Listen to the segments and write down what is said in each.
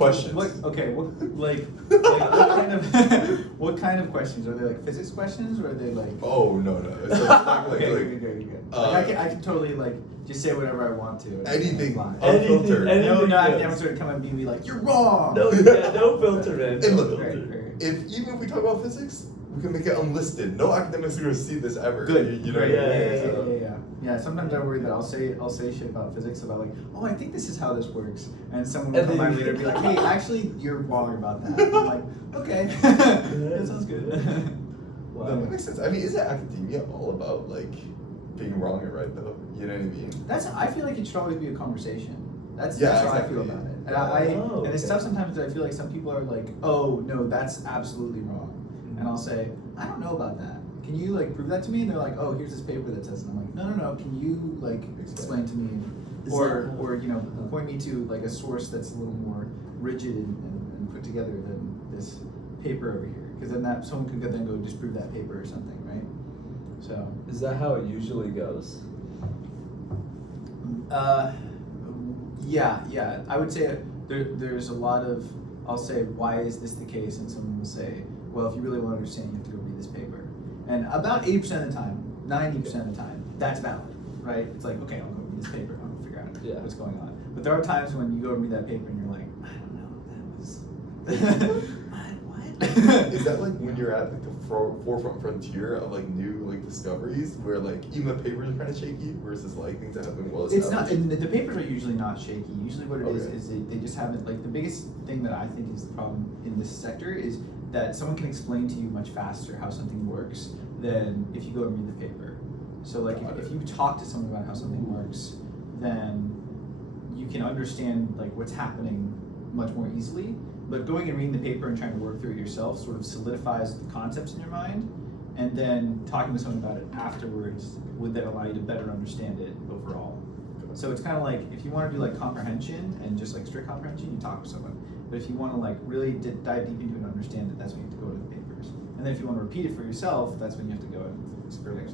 questions. What kind of questions? Are they like physics questions, or are they like? Oh no. It's like, Okay, good. I can totally like just say whatever I want to. Anything. Anything. No, I can never sort of come and be like, you're wrong. No, yeah, no filter, man. And No look, filter. even if we talk about physics, we can make it unlisted. No academics are going to see this ever. Good. You know Right. what I mean? Yeah. Yeah, sometimes I worry that I'll say shit about physics about like, oh, I think this is how this works, and someone will come by later and be like, hey, actually, you're wrong about that. And I'm like, okay, that sounds good. Wow. No, that makes sense. I mean, isn't academia all about like being wrong and right though? You know what I mean? I feel like it should always be a conversation. That's exactly. how I feel about it. And and it's tough sometimes that I feel like some people are like, oh no, that's absolutely wrong, and I'll say, I don't know about that. Can you like prove that to me? And they're like, oh, here's this paper that says, and I'm like, no. Can you like explain to me, or you know, point me to like a source that's a little more rigid and put together than this paper over here? Because then that someone could then go disprove that paper or something, right? So is that how it usually goes? Yeah. I would say there's a lot of, I'll say, why is this the case? And someone will say, well, if you really want to understand, you have to go read this paper. And about 80% of the time, 90% of the time, that's valid, right? It's like, okay, I'll go read this paper, I'll figure out what's going on. But there are times when you go and read that paper and you're like, I don't know, that was, what? Is that like when you're at like the forefront frontier of like new like discoveries, where like even the papers are kind of shaky versus like things that have been well established? It's not, and the papers are usually not shaky. Usually what it is they just haven't, like the biggest thing that I think is the problem in this sector is that someone can explain to you much faster how something works than if you go and read the paper. So like if you talk to someone about how something works, then you can understand like what's happening much more easily. But going and reading the paper and trying to work through it yourself sort of solidifies the concepts in your mind, and then talking to someone about it afterwards would then allow you to better understand it overall. So it's kind of like if you want to do like comprehension and just like strict comprehension, you talk to someone. But if you want to like really dive deep into it and understand it, that's when you have to go to the papers. And then if you want to repeat it for yourself, that's when you have to go and experiment.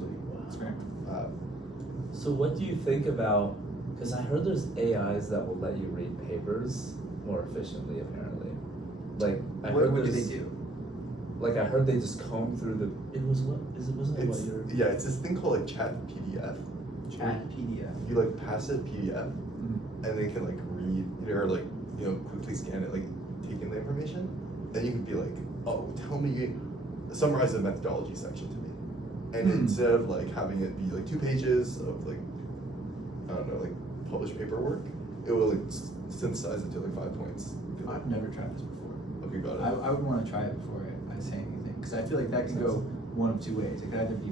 So what do you think about, because I heard there's AIs that will let you read papers more efficiently apparently. Like I heard what do they do? Like I heard they just comb through the. Wasn't it what you're? Yeah, it's this thing called like Chat PDF. Chat PDF. You like pass it PDF, and they can like read or like quickly scan it, like taking the information. Then you can be like, oh, tell me, summarize the methodology section to me, and instead of like having it be like 2 pages of like I don't know like published paperwork, it will like synthesize it to like 5 points. I've never tried this before. Okay, got it. I would want to try it before I say anything, because I feel like that can go one of 2 ways. It could either be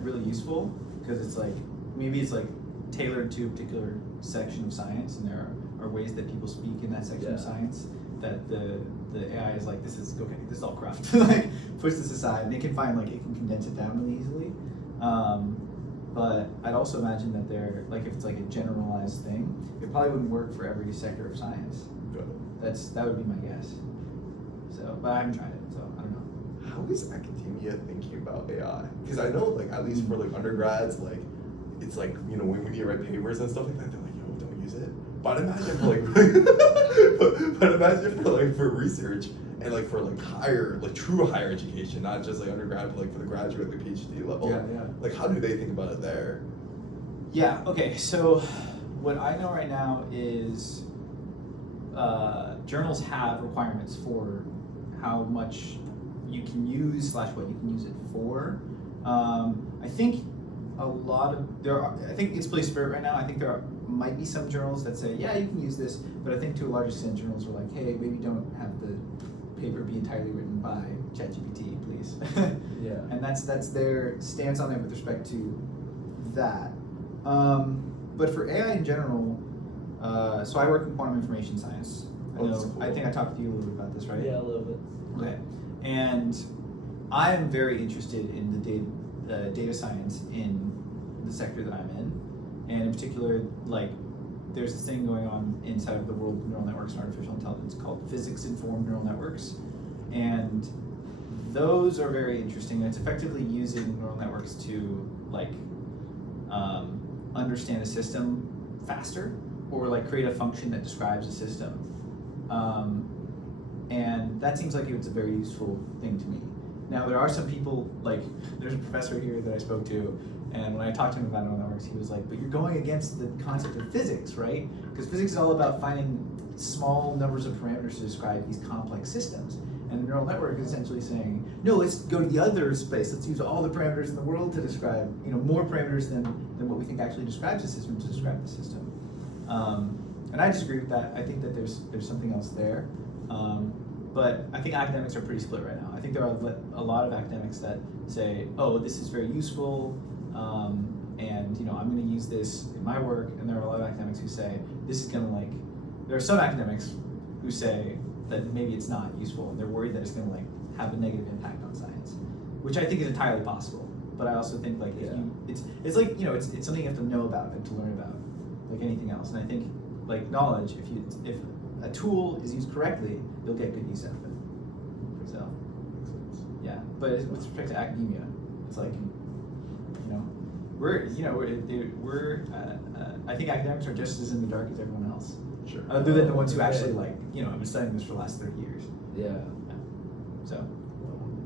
really useful, because it's like maybe it's like tailored to a particular section of science, and there are ways that people speak in that section of science that the AI is like, this is all corrupt. Like push this aside, and it can find like it can condense it down really easily. But I'd also imagine that they're like, if it's like a generalized thing, it probably wouldn't work for every sector of science. That would be my guess. So, but I haven't tried it, so I don't know. How is academia thinking about AI? Because I know, like, at least for like undergrads, like, it's like when we need to write papers and stuff like that, they're like, yo, don't use it. But imagine for like, but imagine for research and like for like true higher education, not just like undergrad, but like for the graduate, like PhD level. Yeah. Like, how do they think about it there? Yeah. Okay. So, what I know right now is. Journals have requirements for how much you can use / what you can use it for. I think I think it's place for it right now. I think there might be some journals that say, yeah, you can use this, but I think to a large extent journals are like, hey, maybe don't have the paper be entirely written by ChatGPT, please. Yeah. And that's their stance on it with respect to that. But for AI in general, so I work in quantum information science. Cool. I think I talked to you a little bit about this, right? Yeah, a little bit. Okay. And I am very interested in the data science in the sector that I'm in. And in particular, like, there's this thing going on inside of the world of neural networks and artificial intelligence called physics-informed neural networks. And those are very interesting. And it's effectively using neural networks to, like, understand a system faster, or like create a function that describes a system And that seems like it's a very useful thing to me. Now, there are some people, like, there's a professor here that I spoke to, and when I talked to him about neural networks, he was like, but you're going against the concept of physics, right? Because physics is all about finding small numbers of parameters to describe these complex systems. And a neural network is essentially saying, no, let's go to the other space. Let's use all the parameters in the world to describe, more parameters than what we think actually describes the system to describe the system. And I disagree with that. I think that there's something else there. But I think academics are pretty split right now. I think there are a lot of academics that say, oh, this is very useful, and I'm going to use this in my work. And there are a lot of academics who say, this is going to there are some academics who say that maybe it's not useful, and they're worried that it's going to have a negative impact on science, which I think is entirely possible. But I also think it's something you have to know about and to learn about, like anything else. And I think knowledge, if a tool is used correctly, you'll get good use out of it. So, yeah. But with respect to academia, it's I think academics are just as in the dark as everyone else. Sure. Other than the ones who actually have been studying this for the last 30 years. Yeah. So,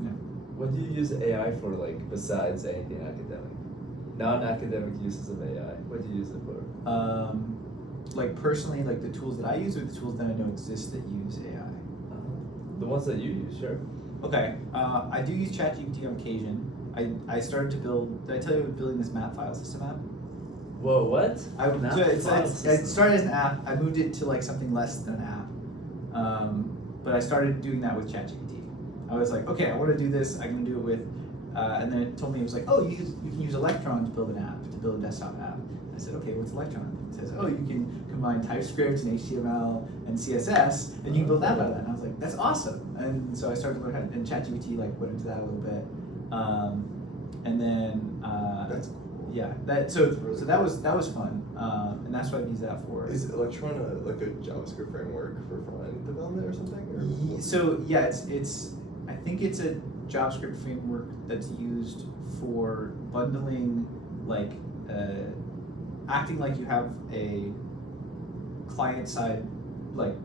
yeah. What do you use AI for, besides anything academic? Non-academic uses of AI. What do you use it for? Personally, the tools that I use, or the tools that I know exist that use AI? The ones that you use, sure. Okay, I do use ChatGPT on occasion. I started to build. Did I tell you about building this map file system app? Whoa, what? It started as an app. I moved it to something less than an app. But I started doing that with ChatGPT. I was like, okay, I want to do this. I'm going to do it with, and then it told me, it was like, oh, you can use Electron to build an app, to build a desktop app. I said, okay, what's Electron? It says, oh, you can combine TypeScript and HTML and CSS, and you can build an app out of that. And I was like, that's awesome. And so I started to learn how to, and ChatGPT went into that a little bit. And then That's cool. yeah, so that was fun, and that's what I use that for. Is Electron a JavaScript framework for front-end development or something? Or? So yeah, it's I think it's a JavaScript framework that's used for bundling, acting like you have a client-side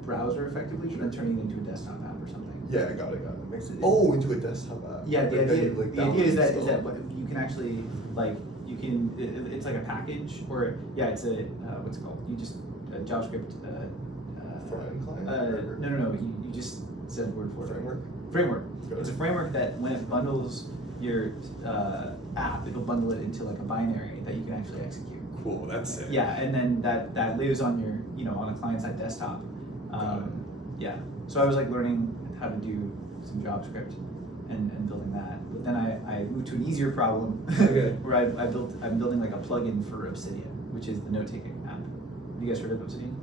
browser effectively, but then turning it into a desktop app or something. Yeah, I got it. Makes it. Oh, into a desktop app. Yeah, the idea is that you can actually it's like a package, or it's a what's it called? You just JavaScript. Front-end client. No. You just said the word for it. Framework. It's a framework that when it bundles your app, it'll bundle it into a binary that you can actually execute. Cool, that's it. Yeah, and then that lives on your on a client-side desktop. Yeah. So I was learning how to do some JavaScript and building that. But then I moved to an easier problem where I'm building a plugin for Obsidian, which is the note-taking app. Have you guys heard of Obsidian?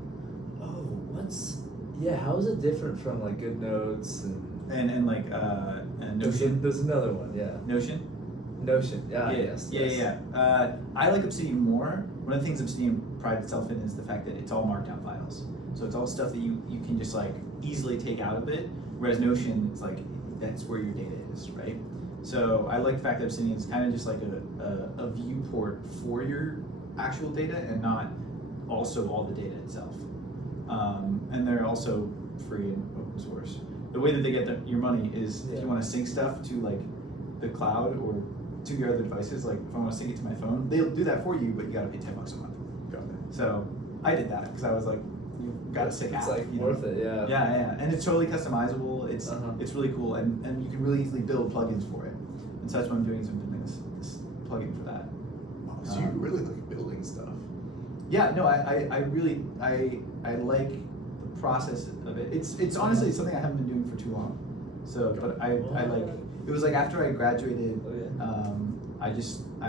How is it different from GoodNotes and Notion? There's another one, yeah. Notion? Yeah. I like Obsidian more. One of the things Obsidian prides itself in is the fact that it's all markdown files. So it's all stuff that you can just easily take out of it. Whereas Notion, it's that's where your data is, right? So I like the fact that Obsidian is kind of just a viewport for your actual data and not also all the data itself. And they're also free and open source. The way that they get your money is if you want to sync stuff to the cloud or to your other devices, if I want to sync it to my phone, they'll do that for you, but you got to pay $10 a month. Got it. So I did that because I was you've got to sync app. It's worth it, yeah. Yeah, and it's totally customizable. It's really cool, and you can really easily build plugins for it. And so that's what I'm doing. Is I'm building this plugin for that. Wow, so you really like building stuff. Yeah, no, I really like the process of it. It's honestly something I haven't been doing for too long. So, but I like it was after I graduated, I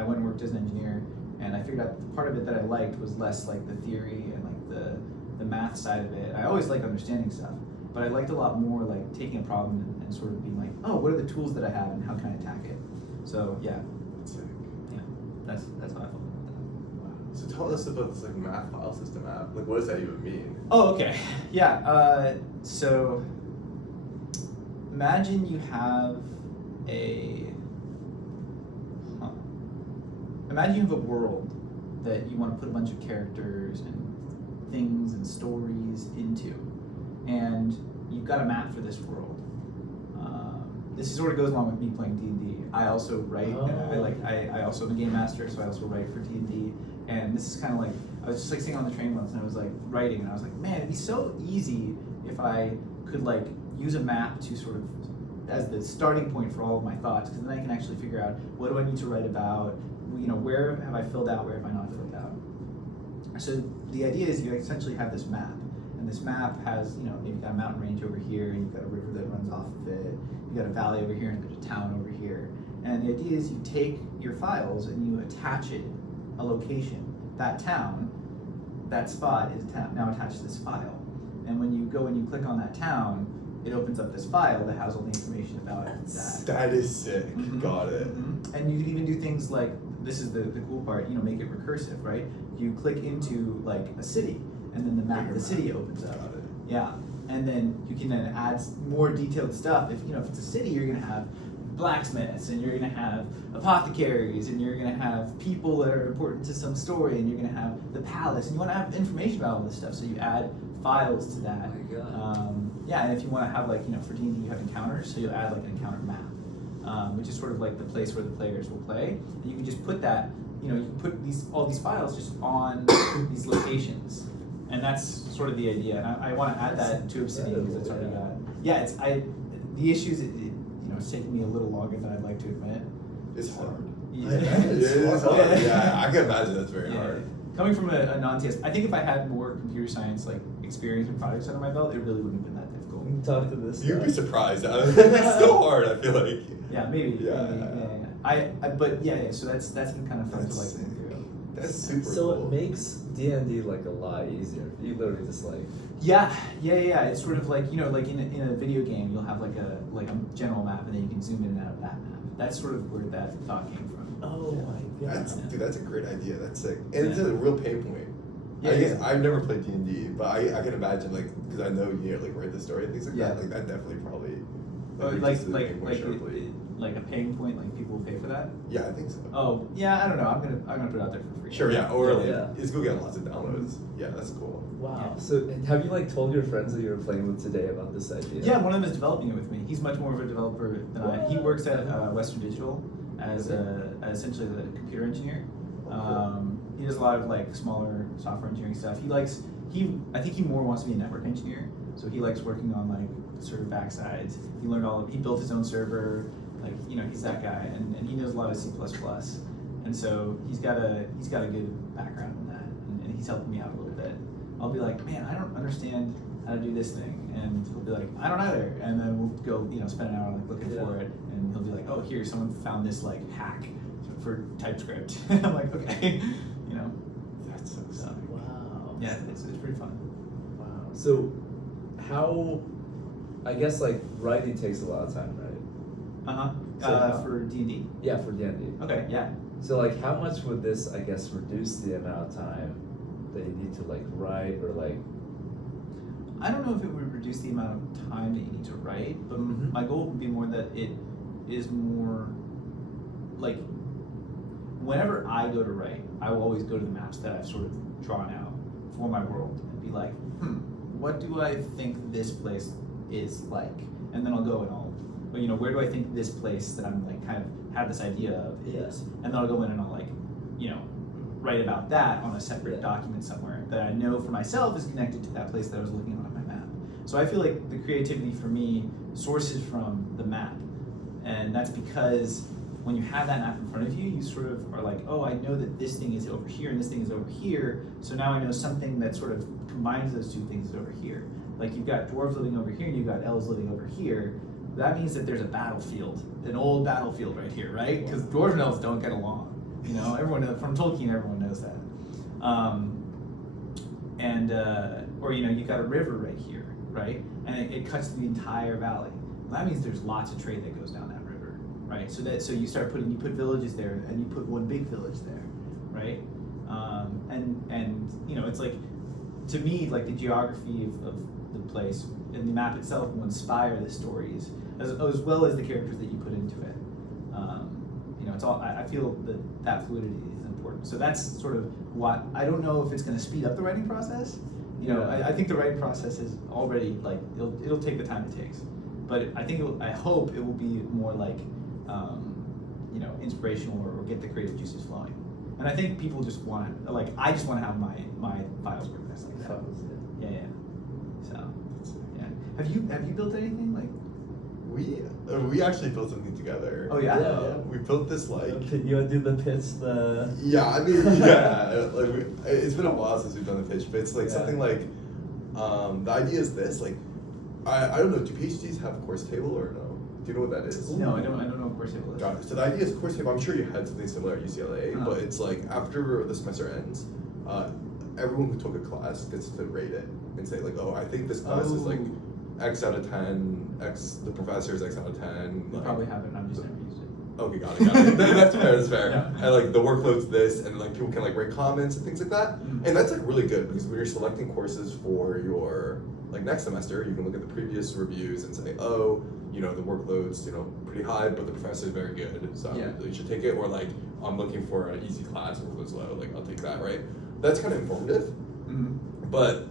went and worked as an engineer, and I figured out the part of it that I liked was less the theory and the math side of it. I always liked understanding stuff, but I liked a lot more taking a problem and sort of being oh, what are the tools that I have and how can I attack it? So yeah, That's sick. yeah, that's how I felt about that. Wow. So tell us about this math file system app. What does that even mean? Oh, okay. Yeah. So imagine you have a world that you want to put a bunch of characters and things and stories into, and you've got a map for this world. This sort of goes along with me playing D&D. I also write, and I also am a game master, so I also write for D&D. And this is kind of like, I was just like sitting on the train once, and I was like writing, and I was like, man, it'd be so easy if I could like use a map to sort of as the starting point for all of my thoughts, because then I can actually figure out what do I need to write about, where have I filled out, where have I not filled out. So the idea is you essentially have this map, and this map has, maybe you've got a mountain range over here, and you've got a river that runs off of it, you've got a valley over here, and there's a town over here. And the idea is you take your files and you attach it a location. That town, that spot is now attached to this file. And when you go and you click on that town, it opens up this file that has all the information about that. That is sick. Mm-hmm. Got it. Mm-hmm. And you can even do things like, this is the cool part, make it recursive, right? You click into like a city, and then the map of the city opens up. Got it. Yeah, and then you can then add more detailed stuff. If it's a city, you're gonna have blacksmiths, and you're gonna have apothecaries, and you're gonna have people that are important to some story, and you're gonna have the palace, and you want to have information about all this stuff. So you add files to that. Oh my God. Yeah, and if you want to have for D&D, you have encounters, so you'll add like an encounter map, which is sort of like the place where the players will play. And you can just put that, you can put all these files just on these locations, and that's sort of the idea. And I want to add that to Obsidian because it's already got. Yeah, the issue is it's taking me a little longer than I'd like to admit. It's hard. Yeah. It's hard. Yeah, I can imagine that's very hard. Coming from a non-TS, I think if I had more computer science experience and projects under my belt, it really wouldn't have been that difficult. Talk to this. You'd be surprised. It's still hard, I feel like. Yeah, maybe. Yeah. So that's been kind of fun to That's think through. That's super So cool. it makes D&D like a lot easier. You literally just like. Yeah. It's sort of like like in a video game, you'll have like a general map, and then you can zoom in and out of that map. That's sort of where that thought came from. Oh my God. That's a great idea. That's sick. And it's a real pain point. Yeah, I guess yeah. I've never played D&D, but I can imagine because I know you write the story and things like Yeah. that. Like that definitely probably. Like a paying point, like people will pay for that. Yeah, I think so. Oh yeah, I don't know. I'm gonna put it out there for free. Sure, yeah, or Yeah. it's go get lots of downloads. Yeah, that's cool. Wow. Yeah. So have you told your friends that you were playing with today about this idea? Yeah, one of them is developing it with me. He's much more of a developer than I. He works at Western Digital as essentially the computer engineer. He does a lot of smaller software engineering stuff. I think he more wants to be a network engineer. So he likes working on server backsides. He built his own server. He's that guy, and he knows a lot of C++. And so he's got a good background in that, and he's helping me out a little bit. I'll be like, man, I don't understand how to do this thing, and he'll be like, I don't either, and then we'll go, spend an hour looking for it, and he'll be like, oh, here, someone found this hack for TypeScript. I'm like, okay, That's so sick. Wow. yeah, it's pretty fun. Wow. So how? I guess writing takes a lot of time, right? So For D&D. Yeah, for D&D. Okay, yeah. So how much would this, I guess, reduce the amount of time that you need to write or I don't know if it would reduce the amount of time that you need to write, but my goal would be more that it is more whenever I go to write, I will always go to the maps that I've sort of drawn out for my world and be like, what do I think this place is like? And then I'll go and where do I think this place that I'm kind of have this idea of is? And then I'll go in and I'll write about that on a separate document somewhere that I know for myself is connected to that place that I was looking on my map. So I feel like the creativity for me sources from the map, and that's because when you have that map in front of you, you sort of are like, oh, I know that this thing is over here and this thing is over here, so now I know something that sort of combines those two things is over here. You've got dwarves living over here and you've got elves living over here. That means that there's a battlefield, an old battlefield right here, right? Because dwarves and elves don't get along. Everyone knows, from Tolkien, everyone knows that. Or you've got a river right here, right? And it cuts through the entire valley. Well, that means there's lots of trade that goes down that river, right? So you put villages there, and you put one big village there, right? It's to me, the geography of the place and the map itself will inspire the stories as well as the characters that you put into it. It's all. I feel that fluidity is important. So that's sort of what I don't know if it's going to speed up the writing process. You know, Yeah. I think the writing process is already like it'll take the time it takes, but I think I hope it will be more like you know, inspirational or get the creative juices flowing. And I think people just want to, like, I just want to have my files organized like that. Files, Yeah, yeah. So, yeah. Have you built anything like? We actually built something together. Oh yeah. Yeah. We built this like. You want to do the pitch? The Yeah, I mean, yeah, like it's been a while since we've done the pitch, but it's like Yeah. something like, the idea is this, like, I don't know, do PhDs have course table or no? Do you know what that is? No, I don't know what course table is. Got it. So the idea is course table. I'm sure you had something similar at UCLA, Uh-huh. but it's like after the semester ends, everyone who took a class gets to rate it and say like, oh, I think this class is like X out of 10, X the professor is X out of 10. You like, probably have it. I've just never used it. Okay, got it. That's fair. That's fair. Yeah. And like the workload's this, and like people can like write comments and things like that, Mhm. and that's like really good because when you're selecting courses for your like next semester, you can look at the previous reviews and say, oh, you know, the workload's pretty high, but the professor's very good, so Yeah. you should take it. Or like I'm looking for an easy class, workload's low, like I'll take that. Right? That's kind of informative, Mm-hmm. but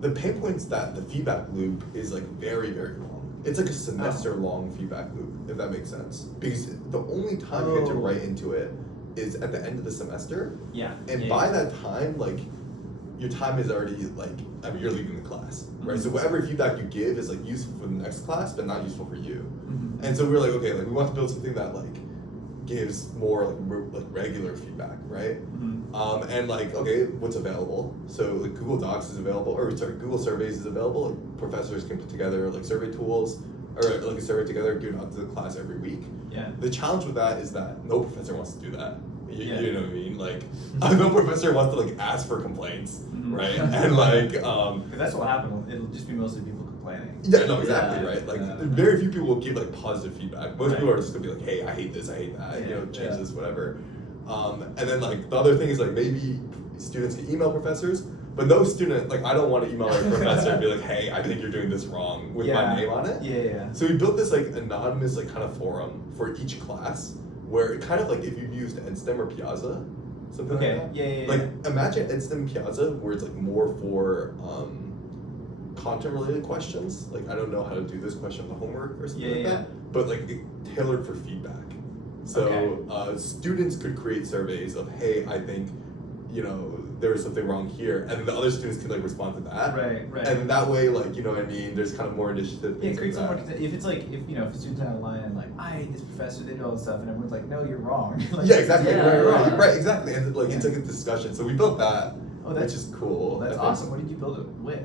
the pain point's that the feedback loop is like very, very long. It's like a semester long feedback loop, if that makes sense. Because the only time you get to Oh. write into it is at the end of the semester. Yeah. And yeah, by yeah. that time, like, your time is already like, I mean, you're leaving the class, right? Mhm. So whatever feedback you give is like useful for the next class, but not useful for you. Mhm. And so we were like, okay, like we want to build something that like gives more like regular feedback, right? Mhm. And like, okay, what's available? So like Google Docs is available, or sorry, Google Surveys is available. Like professors can put together like survey tools, or like a survey together, give it out to the class every week. Yeah. The challenge with that is that no professor wants to do that. Yeah. You know what I mean? Like, no professor wants to like ask for complaints, Mhm. right? And like, 'Cause that's what will happen. It'll just be mostly people complaining. yeah, no, exactly, Yeah. right? Like, Yeah. very few people will give like positive feedback. Most Right. people are just gonna be like, hey, I hate this, I hate that, you Yeah. know, change Yeah. this, whatever. And then like the other thing is like maybe students can email professors, but no student, like I don't want to email a professor and be like, hey, I think you're doing this wrong with my name on it. Yeah, yeah. So we built this like anonymous like kind of forum for each class where it kind of like if you used EdStem or Piazza, something Okay. like that. Yeah. Like imagine EdStem and Piazza where it's like more for content related questions. Like I don't know how to do this question on the homework or something Yeah, like yeah. that. But like tailored for feedback. So Okay. Students could create surveys of, hey, I think, you know, there is something wrong here, and then the other students can like respond to that. Right. And then that way, like, you know what I mean, there's kind of more initiative. Yeah, things it creates like some more that. consent. If it's like, if a student's on a line and like, I hate this professor, they do all this stuff, and everyone's like, no, you're wrong. Like, Yeah, exactly. Yeah, right, yeah. right, exactly. And like it's Yeah. like a discussion. So we built that, Oh, that's- which is cool. That's I think. awesome. What did you build it with?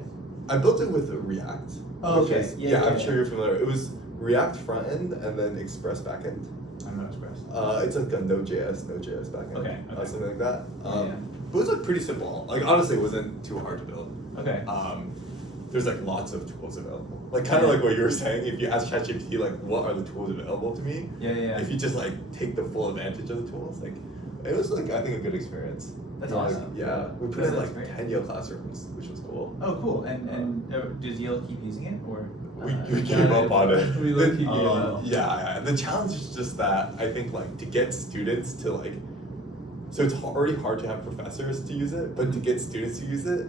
I built it with React. Oh, which okay. is- Yeah, I'm yeah, sure yeah. you're familiar. It was React front end and then Express back end. I'm not expressed. It's like a Node.js back end. Okay, okay. Something like that. Yeah. But it was like pretty simple. Like honestly, it wasn't too hard to build. Okay. There's like lots of tools available. Like kind of like what you were saying. If you ask ChatGPT like, what are the tools available to me? Yeah. If you just like take the full advantage of the tools, like it was like I think a good experience. That's Like, awesome. Yeah, we put That's in like great. 10 Yale classrooms, which was cool. Oh, cool. And does Yale keep using it or? We gave up on it. We low-key gave Oh. up. Yeah. The challenge is just that I think like to get students to like, so it's already hard to have professors to use it, but to get students to use it,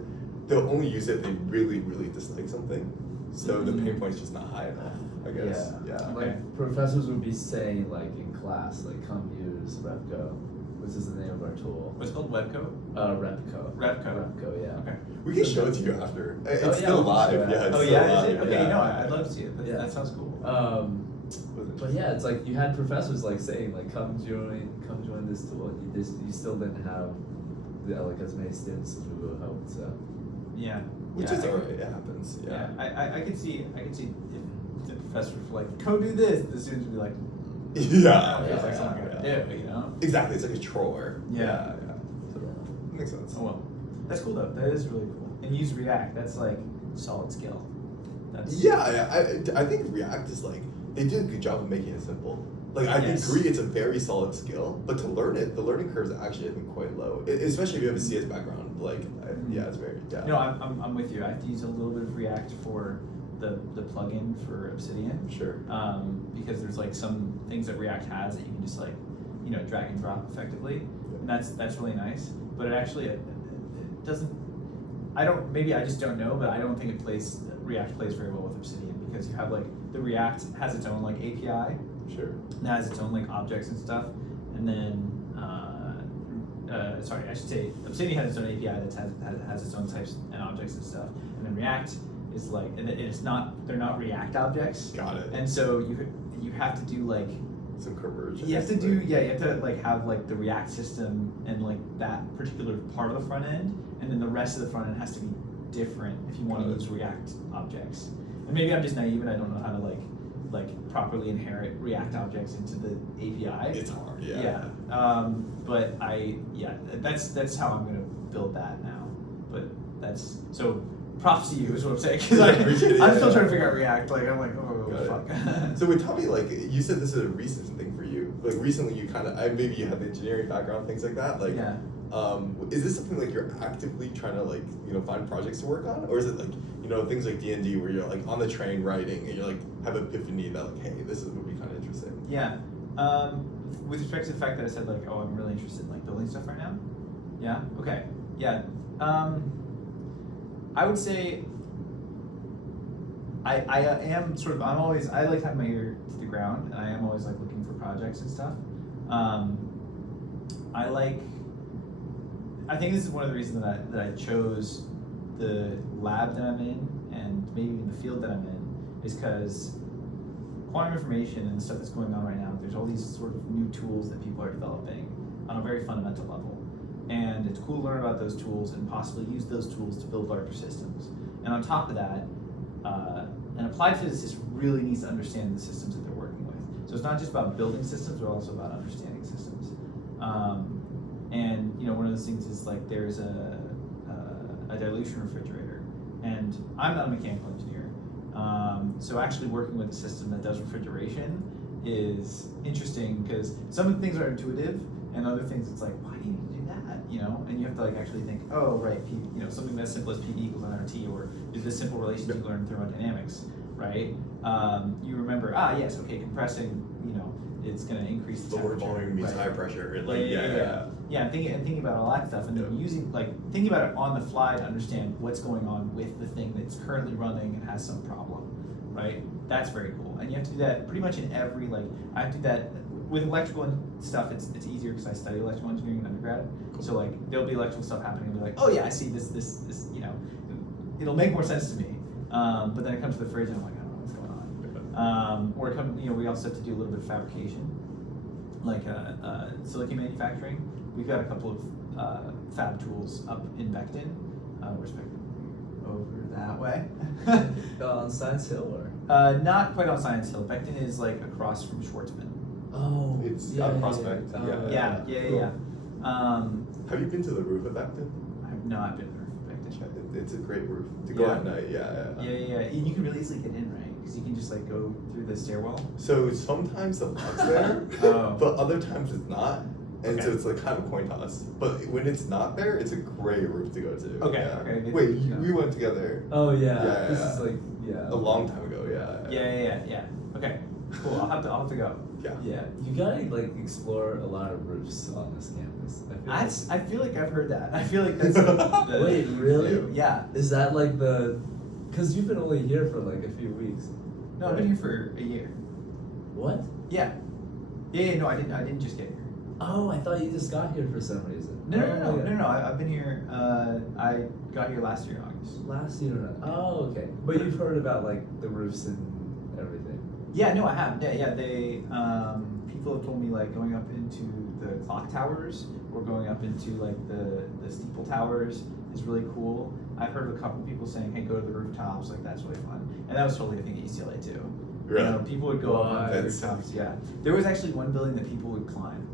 they'll only use it if they really, really dislike something. So the pain point's just not high enough, I guess. Yeah. Okay. Like professors would be saying like in class, like come use Repco, which is the name of our tool. What's it called? Webcode? Repco. Repco. Repco, yeah. Okay. We can show it to you after. It's yeah, still we can live. show it. Yeah. It's Oh still yeah, live. is it? Okay, yeah. no, I'd love to see it. That, Yeah. that sounds cool. But yeah, it's like you had professors like saying like come join this tool. You still didn't have like as many students as we would have hoped. So Yeah. Which Yeah, is I- alright. It happens. Yeah, I could see if the professors were like, go do this, the students would be like, Yeah. feels like something I yeah. gotta do, you know? Exactly. It's like a choroer. Yeah. So, makes sense. Oh well. That's cool though. That is really cool. And use React, that's like solid skill. That's I think React is like they did a good job of making it simple. Like I Yes. agree, it's a very solid skill, but to learn it, the learning curve is actually I think quite low, especially if you have a CS background. Like yeah, it's very yeah. No, I'm with you. I have to use a little bit of React for the plugin for Obsidian. Sure. Because there's like some things that React has that you can just like, you know, drag and drop effectively, and that's really nice. But it actually it doesn't. I don't. Maybe I just don't know, but I don't think React plays very well with Obsidian because you have like the React has its own like API. Sure. That has its own like objects and stuff, and then sorry, I should say Obsidian has its own API that has its own types and objects and stuff, and then React is like, and it's not, they're not React objects. Got it. And so you have to do like some conversion. you have to like have like the React system and like that particular part of the front end, and then the rest of the front end has to be different if you want to use React objects. And maybe I'm just naive and I don't know how to like properly inherit React objects into the API. It's hard, yeah. Yeah. But that's how I'm gonna build that now. But that's so props to you is what I'm saying, because I'm still trying to figure out React. Like I'm like, oh fuck. So tell me, like, you said this is a recent thing for you. Like recently, you kind of maybe you have the engineering background, things like that. Like, yeah. Is this something like you're actively trying to like find projects to work on, or is it like things like D&D where you're like on the train writing and you're like have an epiphany that like, hey, this would be kind of interesting. Yeah. With respect to the fact that I said like, oh, I'm really interested in like building stuff right now. Yeah. Okay. Yeah. I would say I am sort of, I like to have my ear to the ground, and I am always like looking for projects and stuff. I think this is one of the reasons that I chose the lab that I'm in, and maybe even the field that I'm in, is because quantum information and the stuff that's going on right now, there's all these sort of new tools that people are developing on a very fundamental level. And it's cool to learn about those tools and possibly use those tools to build larger systems. And on top of that, an applied physicist really needs to understand the systems that they're working with. So it's not just about building systems, but also about understanding systems. And one of those things is like there's a dilution refrigerator, and I'm not a mechanical engineer. So actually working with a system that does refrigeration is interesting because some of the things are intuitive, and other things it's like, why do you need to do that? And you have to like actually think, oh right, something as simple as PV equals nRT, or is this simple relations you learn in thermodynamics, right? You remember, yes, okay, compressing, it's going to increase the lower temperature. volume means right. high pressure, and Yeah, and thinking about all that stuff, and then thinking about it on the fly to understand what's going on with the thing that's currently running and has some problem, right? That's very cool, and you have to do that pretty much in every I have to do that with electrical and stuff. It's easier because I study electrical engineering in undergrad, so like there'll be electrical stuff happening, and be like, oh yeah, I see this, it'll make more sense to me, but then it comes to the fridge and I'm like, I don't know what's going on. Or it comes, we also have to do a little bit of fabrication, like silicon manufacturing. We've got a couple of fab tools up in Becton. Where's Becton? Over that way. On Science Hill, or? Not quite on Science Hill. Becton is like across from Schwartzman. Oh, it's on Prospect. Yeah. Have you been to the roof of Becton? I've not been there. Becton. It's a great roof to go at night. Yeah. And you can really easily get in, right? Because you can just like go through the stairwell. So sometimes the lock's there, but other times it's not. And so it's like kind of coin toss. But when it's not there, it's a great roof to go to. Okay. Wait, we went together. Oh yeah. This is like a long time ago. Yeah. Okay. Cool. I'll have to go. Yeah. You gotta like explore a lot of roofs on this campus. I feel like I've heard that. I feel like that's the Wait, really? Yeah. Is that like because you've been only here for like a few weeks. No, I've been here for a year. What? Yeah. No, I didn't just get here. Oh, I thought you just got here for some reason. No. I've been here. I got here last year in August. Last year. Oh, okay. But you've heard about like the roofs and everything. Yeah, no, I have. Yeah. They people have told me like going up into the clock towers or going up into like the steeple towers is really cool. I've heard a couple people saying, hey, go to the rooftops. Like that's really fun. And that was totally a thing at UCLA too. Really? People would go up on the rooftops. Yeah. There was actually one building that people would climb.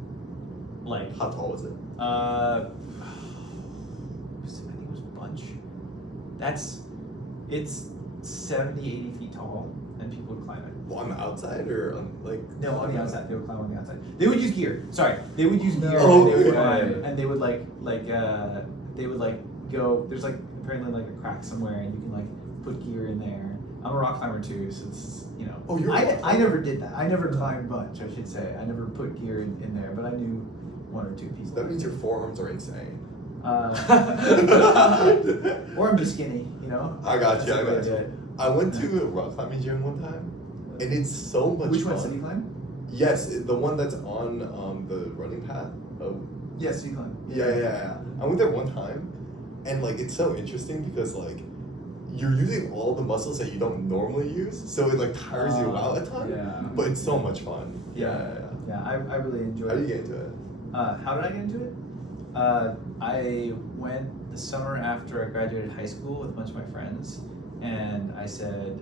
Like, how tall was it? I think it was a bunch. It's 70, 80 feet tall, and people would climb it. Well, on the outside or on like? No, on the outside. They would climb on the outside. They would use gear. Sorry, they would use gear. Oh, and they would climb, and they would they would go. There's like apparently like a crack somewhere, and you can like put gear in there. I'm a rock climber too, so it's Oh, you're. I never did that. I never climbed much, I should say. I never put gear in there, but I knew one or two pieces. That means your forearms are insane. Or I'm just skinny, you know. I got you. That's I a way got to do you. it. I went to a rock climbing gym one time, and it's so much Which fun. one? City Climb? Yes, the one that's on the running path. Oh, Yes, City Climb. yeah. I went there one time, and like it's so interesting because like you're using all the muscles that you don't normally use, so it like tires you out a ton. Yeah. But it's so much fun. Yeah, I really enjoyed How it. do you get into it? How did I get into it? I went the summer after I graduated high school with a bunch of my friends, and I said,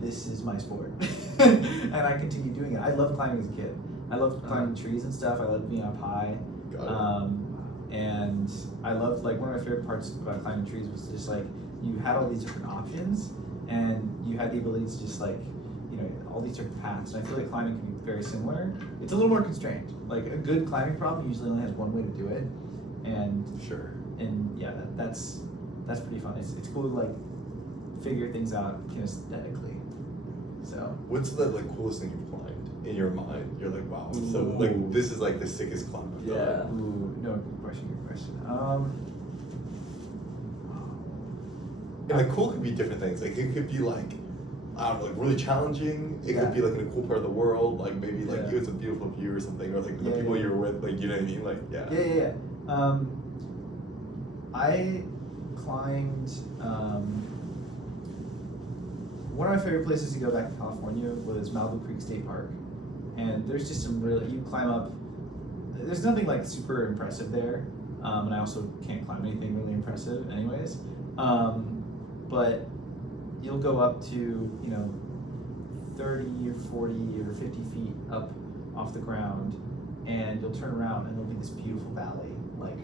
"This is my sport," and I continued doing it. I loved climbing as a kid. I loved climbing trees and stuff. I loved being up high, Got and I loved, like, one of my favorite parts about climbing trees was just like you had all these different options, and you had the ability to just like, you know, all these different paths. And I feel like climbing can be very similar. It's a little more constrained. Like a good climbing problem usually only has one way to do it, and Sure. yeah, that's pretty fun. It's cool to like figure things out kinesthetically. So What's the like coolest thing you've climbed in your mind? You're like, wow, so like this is like the sickest climb I've done. Yeah. ooh, no, good question. And like cool could be different things. Like it could be like, I don't know, like really challenging. It Yeah. could be like in a cool part of the world. Like maybe like Yeah. you had some beautiful view or something, or like the Yeah, people yeah. you were with. Like you know what I mean? Like yeah. Yeah. I climbed. One of my favorite places to go back in California was Malibu Creek State Park, and there's just some really, you climb up. There's nothing like super impressive there, and I also can't climb anything really impressive, anyways. But you'll go up to 30 or 40 or 50 feet up off the ground, and you'll turn around and there'll be this beautiful valley, like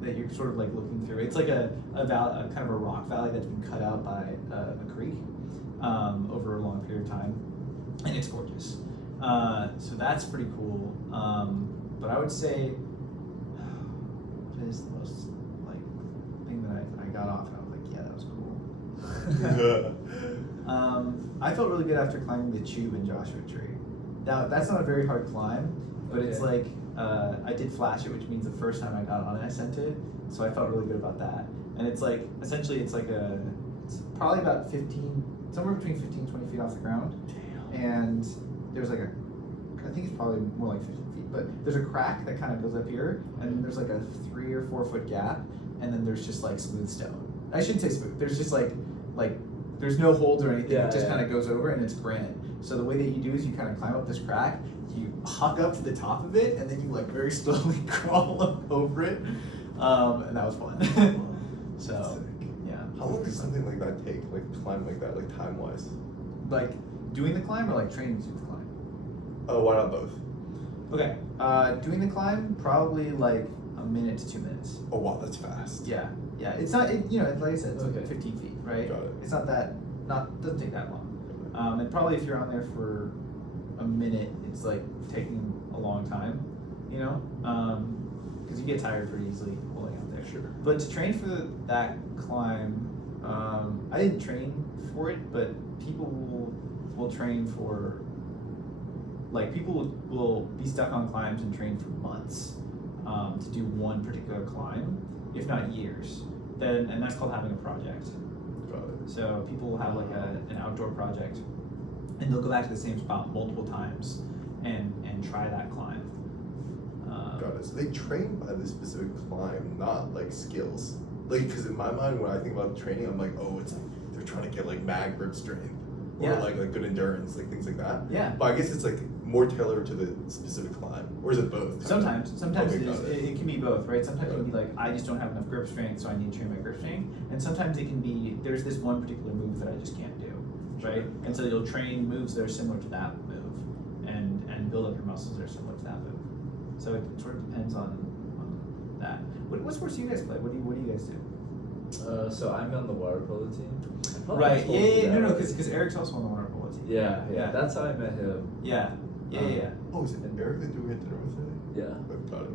that you're sort of like looking through. It's like a kind of a rock valley that's been cut out by a creek over a long period of time, and it's gorgeous. So that's pretty cool. But I would say, what is the most like thing that I got off and I was like, yeah, that was cool. I felt really good after climbing the tube in Joshua Tree. Now that's not a very hard climb, but it's like I did flash it, which means the first time I got on it, I sent it. So I felt really good about that. And it's like essentially it's probably about 15, somewhere between 15 and 20 feet off the ground. Damn. And there's like I think it's probably more like 15 feet, but there's a crack that kind of goes up here, and then there's like a 3 or 4 foot gap, and then there's just like smooth stone. I shouldn't say smooth. There's just like there's no holds or anything. Yeah, it just yeah. kind of goes over, and it's granite. So the way that you do is you kind of climb up this crack, you huck up to the top of it, and then you like very slowly crawl up over it, and that was fun. So Sick. yeah. How long does something like that take? Like climb like that, like time wise? Like doing the climb or like training to do the climb? Oh, why not both? Okay. Doing the climb probably like a minute to 2 minutes. Oh wow, that's fast. Yeah. It's not. Like I said, it's Okay. like 15 feet, right? Got it. It's not doesn't take that long. And probably if you're on there for a minute, it's like taking a long time, because you get tired pretty easily pulling out there. Sure. But to train for that climb, I didn't train for it, but people will train for. Like people will be stuck on climbs and train for months to do one particular climb, if not years. And that's called having a project. Got it. So people will have like an outdoor project, and they'll go back to the same spot multiple times and try that climb. Got it. So they train by the specific climb, not like skills. Like, because in my mind, when I think about training, I'm like, oh, it's like they're trying to get like mag grip strength or Yeah. like good endurance, like things like that. Yeah. But I guess it's like more tailored to the specific climb, or is it both? Sometimes Okay, got it can be both, right? Sometimes it Got can be like, I just don't have enough grip strength, so I need to train my grip strength. And sometimes it can be, there's this one particular move that I just can't do, right? And so you'll train moves that are similar to that move and build up your muscles that are similar to that move. So it sort of depends on that. What sports do you guys play? What do you guys do? So I'm on the water polo team. I probably Right, told you that no, already. because Eric's also on the water polo team. Yeah. That's how I met him. Yeah. Oh, is it Eric that do we had dinner with today? Yeah. Got it.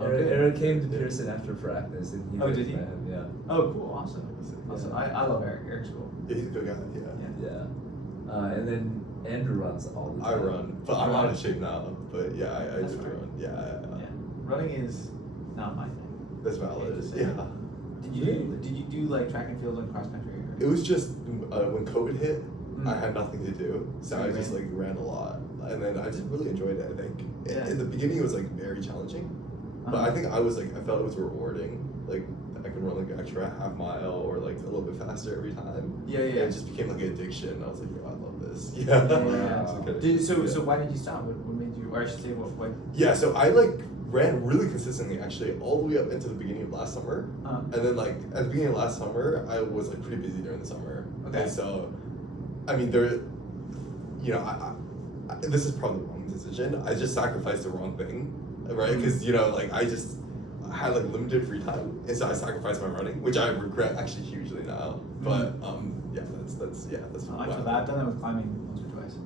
Okay. Eric came to Pearson after practice, and he Oh, met did he? him. Yeah. Oh, cool, awesome. Yeah. I love Eric. Eric's cool. Yeah, he's a good guy. Yeah. Yeah. And then Andrew runs all the I time. run, but I'm out of shape now. But yeah, I That's just right. run. Yeah. Yeah. Running is not my thing. That's valid. Okay, so- Yeah. Did you do like track and field and cross country? It was just when COVID hit, I Mm. had nothing to do, so So I you just ran. like ran a lot, and then I just really enjoyed it. I think Yeah. in the beginning it was like very challenging, but Uh-huh. I think I felt it was rewarding. Like I could run like an extra half mile or like a little bit faster every time. Yeah, yeah. And it just became like an addiction. I was like, yo, I love this. Yeah. Yeah. So kinda- So yeah. why did you stop? What made you? Or I should say, what? Yeah, so I like ran really consistently actually all the way up into the beginning of last summer. Uh-huh. And then like at the beginning of last summer, I was like pretty busy during the summer. Okay. And so, I mean, this is probably the wrong decision. I just sacrificed the wrong thing, right? Mm. Because I had like limited free time, and so I sacrificed my running, which I regret actually hugely now. But yeah, that's I feel bad. I've done that with climbing once or twice,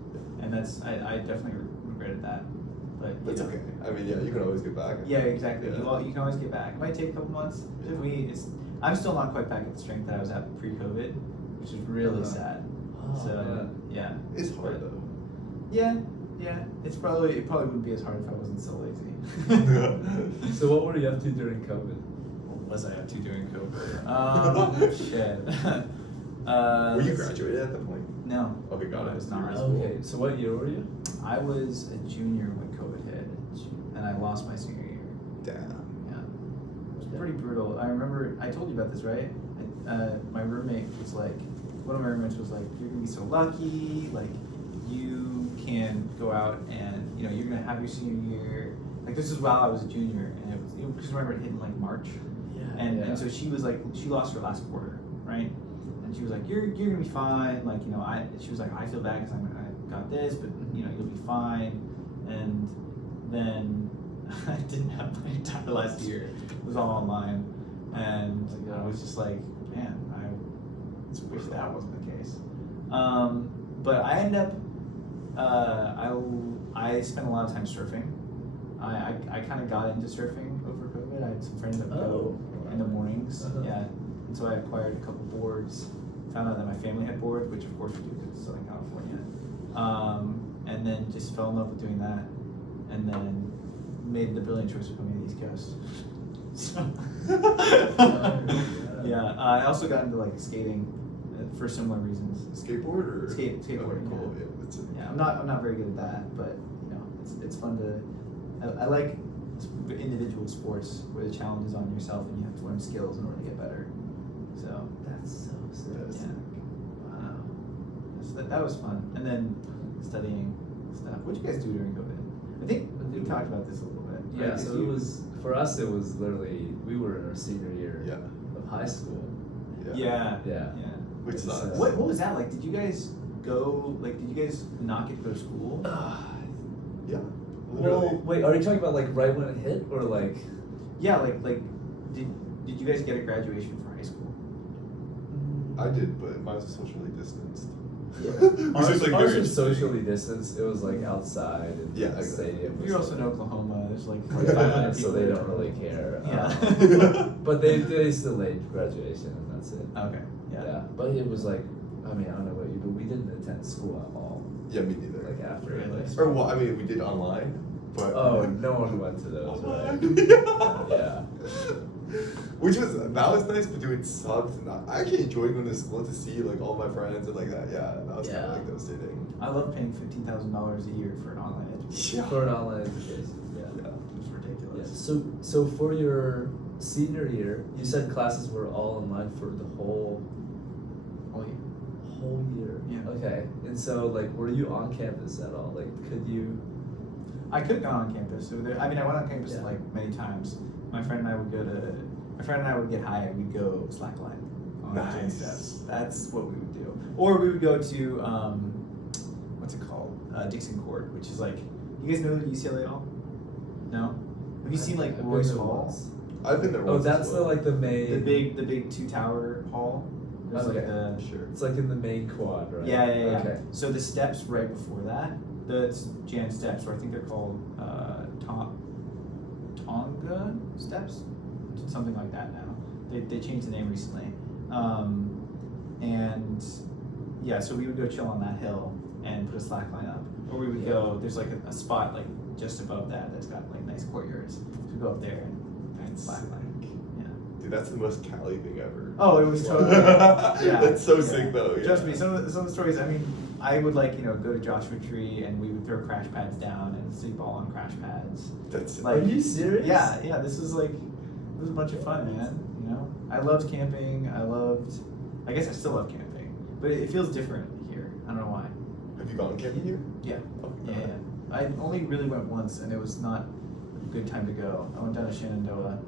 and I definitely regretted that. But That's okay. I mean, yeah, you can always get back. Yeah, exactly. Yeah. You can always get back. It might take a couple months. Yeah. I'm still not quite back at the strength that I was at pre-COVID, which is really Uh-huh. sad. Oh, So yeah, It's hard But- though. Yeah, it probably wouldn't be as hard if I wasn't so lazy. So what were you up to during COVID? What was I up to during COVID? Shit. Were you let's- graduated at that point? No. Okay, got No, it. I was not. Okay, so what year were you? I was a junior when COVID hit, and I lost my senior year. Damn. Yeah, it was pretty brutal. I remember I told you about this, right? My roommate was like, one of my roommates was like, "You're gonna be so lucky, like you can go out and you're gonna have your senior year." Like this is while I was a junior, and it was because remember it hit in like March, and so she was like, she lost her last quarter, right? And she was like, "You're gonna be fine." Like she was like, "I feel bad because I got this, but you'll be fine." And then I didn't have my entire last year. It was all online, and I was just like, man, I just wish that wasn't the case. But I ended up, I spent a lot of time surfing. I kind of got into surfing over COVID. I had some friends that would go in the mornings. Uh-huh. Yeah, and so I acquired a couple boards. Found out that my family had boards, which of course we do because it's Southern California. And then just fell in love with doing that, and then made the brilliant choice of coming to the East Coast. So, yeah, I also got into like skating for similar reasons. Skateboard or Skateboarding. Okay, cool. Yeah. Yeah, that's it. Yeah, I'm not very good at that, but it's fun to. I like individual sports where the challenge is on yourself and you have to learn skills in order to get better. So That's so sick. yeah, Wow. so that was fun. And then studying stuff. What did you guys do during COVID? I think we talked about this a little bit. Yeah, right? 'Cause so it was, for us, it was literally, we were in our senior year Yeah. of high school. Yeah. Yeah. Which It's, sucks. What was that like? Did you guys go? Like, did you guys not get to go to school? Yeah. Well, Literally. wait, are you talking about like right when it hit, or like? Yeah, like did you guys get a graduation for high school? I did, but mine was socially distanced. Yeah. Which is like ours very was socially distanced. It was like outside in Yeah, the exactly. stadium. You're also in Oklahoma. There's like Yeah, 500 so people. they there. don't really care. Yeah. But they still laid graduation, and that's it. Okay. Yeah. But it was like, I mean, I don't know about you, but we didn't attend school at all. Yeah, me neither. Like after it. Really? Like, Or well, I mean, we did online, but oh, no one went to those, right? Online. Yeah. Which was nice, but dude, it sucked. And I actually enjoyed going to school to see like all my friends and like that. Yeah, that was kind Yeah. of like devastating. I love paying $15,000 a year for an online education. Yeah. For an online education. Yeah. Yeah. It's Yeah. ridiculous. So for your senior year, you said classes were all online for the whole year. Yeah. Okay. And so like, were you on campus at all? Like, could you? I could have gone on campus. So I went on campus Yeah. like many times. My friend and I would get high and we'd go slackline on Nice. gym steps. That's what we would do. Or we would go to what's it called? Dixon Court, which is like, you guys know UCLA at all? No? Have you seen like I've been Royce there Hall? once. I've been there Oh, once. as that's well. the main. The big 2-tower hall. There's Okay. like the Sure. It's like in the main quad, right? Yeah. Okay. So the steps right before that, the Jan steps, or I think they're called Tonga steps, something like that now. They changed the name recently, and yeah, so we would go chill on that hill and put a slack line up, or we would go. There's like a spot like just above that that's got like nice courtyards. So we go up there and slack line. Dude, that's the most Cali thing ever. Oh, it was totally. Yeah. That's so sick though. Yeah. Trust me, some of the stories. I mean, I would like go to Joshua Tree and we would throw crash pads down and sleep all on crash pads. That's Like, Are you serious? Yeah. This was a bunch of fun, man. I loved camping. I guess I still love camping, but it feels different here. I don't know why. Have you gone camping here? Yeah. Oh, Yeah. I only really went once, and it was not a good time to go. I went down to Shenandoah,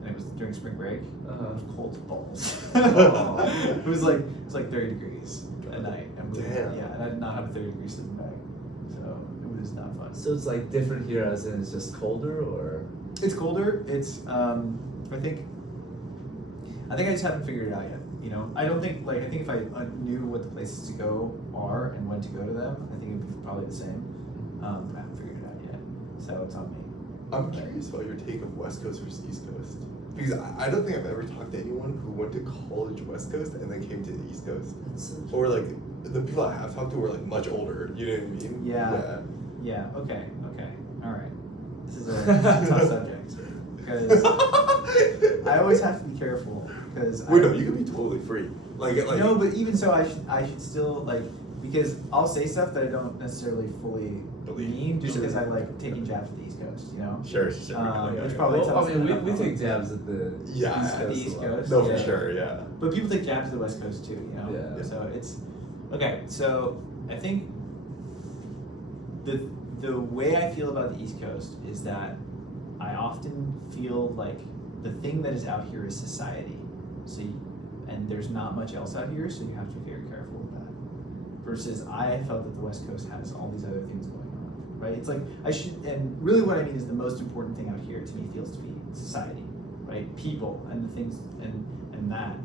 and it was during spring break. Uh-huh. It was cold as balls. Oh. it was like 30 degrees at night, and Damn. yeah, and I did not have a 30-degree sleeping bag, so it was not fun. So it's like different here, as in it's just colder, or? It's colder. It's I think I just haven't figured it out yet. I don't think I think if I knew what the places to go are and when to go to them, I think it'd be probably the same. But I haven't figured it out yet, so it's on me. I'm curious about your take of West Coast versus East Coast. Because I don't think I've ever talked to anyone who went to college West Coast and then came to the East Coast. Or like the people I have talked to were like much older. You know what I mean? Yeah. Okay. All right. This is a tough subject because I always have to be careful because. Wait, no, you can be totally free. Like no, but even so, I should still because I'll say stuff that I don't necessarily fully mean just because I like taking jabs at the East Coast. Sure. Which probably tells I mean, them we that take jabs at the Yeah. East Coast. The East a lot. Coast. No, Yeah. for sure, yeah. But people take jabs at the West Coast too, Yeah. So it's okay. So I think the way I feel about the East Coast is that I often feel like the thing that is out here is society. And there's not much else out here, so you have to be very careful with that. Versus I felt that the West Coast has all these other things going on, right? It's like and really what I mean is the most important thing out here to me feels to be society, right? People and the things and that.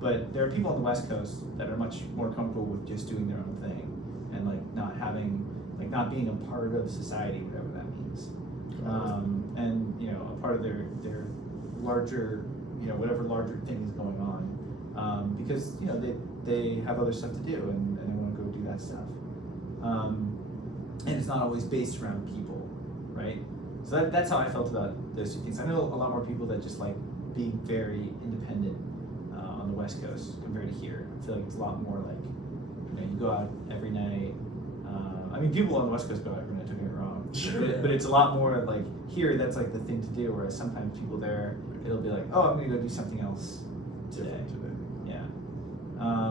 But there are people on the West Coast that are much more comfortable with just doing their own thing and not being a part of society, whatever that means. And a part of their larger, whatever larger thing is going on, because they have other stuff to do and they want to go do that stuff. And it's not always based around people, right? So that's how I felt about those two things. I know a lot more people that just like being very independent on the West Coast compared to here. I feel like it's a lot more like you go out every night. I mean, people on the West Coast go out every night. Don't get me wrong, but it's a lot more like here. That's like the thing to do. Whereas sometimes people there, it'll be like, oh, I'm gonna go do something else today. Yeah.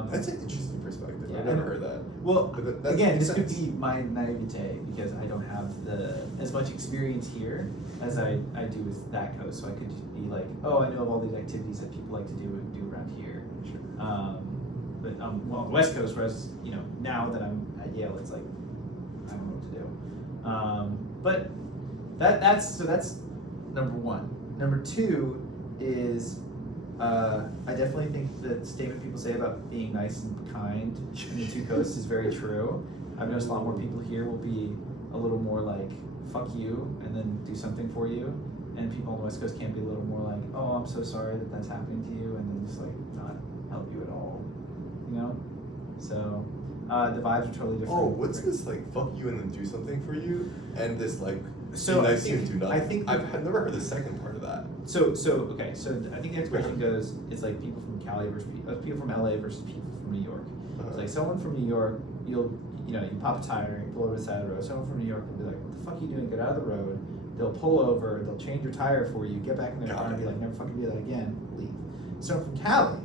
That's an interesting perspective. Yeah, I've never heard that. Well, But that again, makes this could sense. be my naivete because I don't have as much experience here as I do with that coast. So I could just be like, oh, I know of all these activities that people like to do around here. Sure. But on the West Coast, whereas now that I'm at Yale, it's like I don't know what to do. But that's number one. Number two is I definitely think the statement people say about being nice and kind in the two coasts is very true. I've noticed a lot more people here will be a little more like fuck you and then do something for you, and people on the West Coast can be a little more like, oh, I'm so sorry that that's happening to you, and then just like not help you at all. So the vibes are totally different. Oh, what's this like fuck you and then do something for you? And this like So be I nice to you think- and do nothing. I think- I've never heard the second part of that. So okay. So I think the expression goes, it's like people from Cali versus people from LA versus people from New York. It's like someone from New York, you pop a tire, you pull over to the side of the road. Someone from New York will be like, what the fuck are you doing? Get out of the road. They'll pull over, they'll change your tire for you, get back in their car and be like, never fucking do that again, leave. Someone from Cali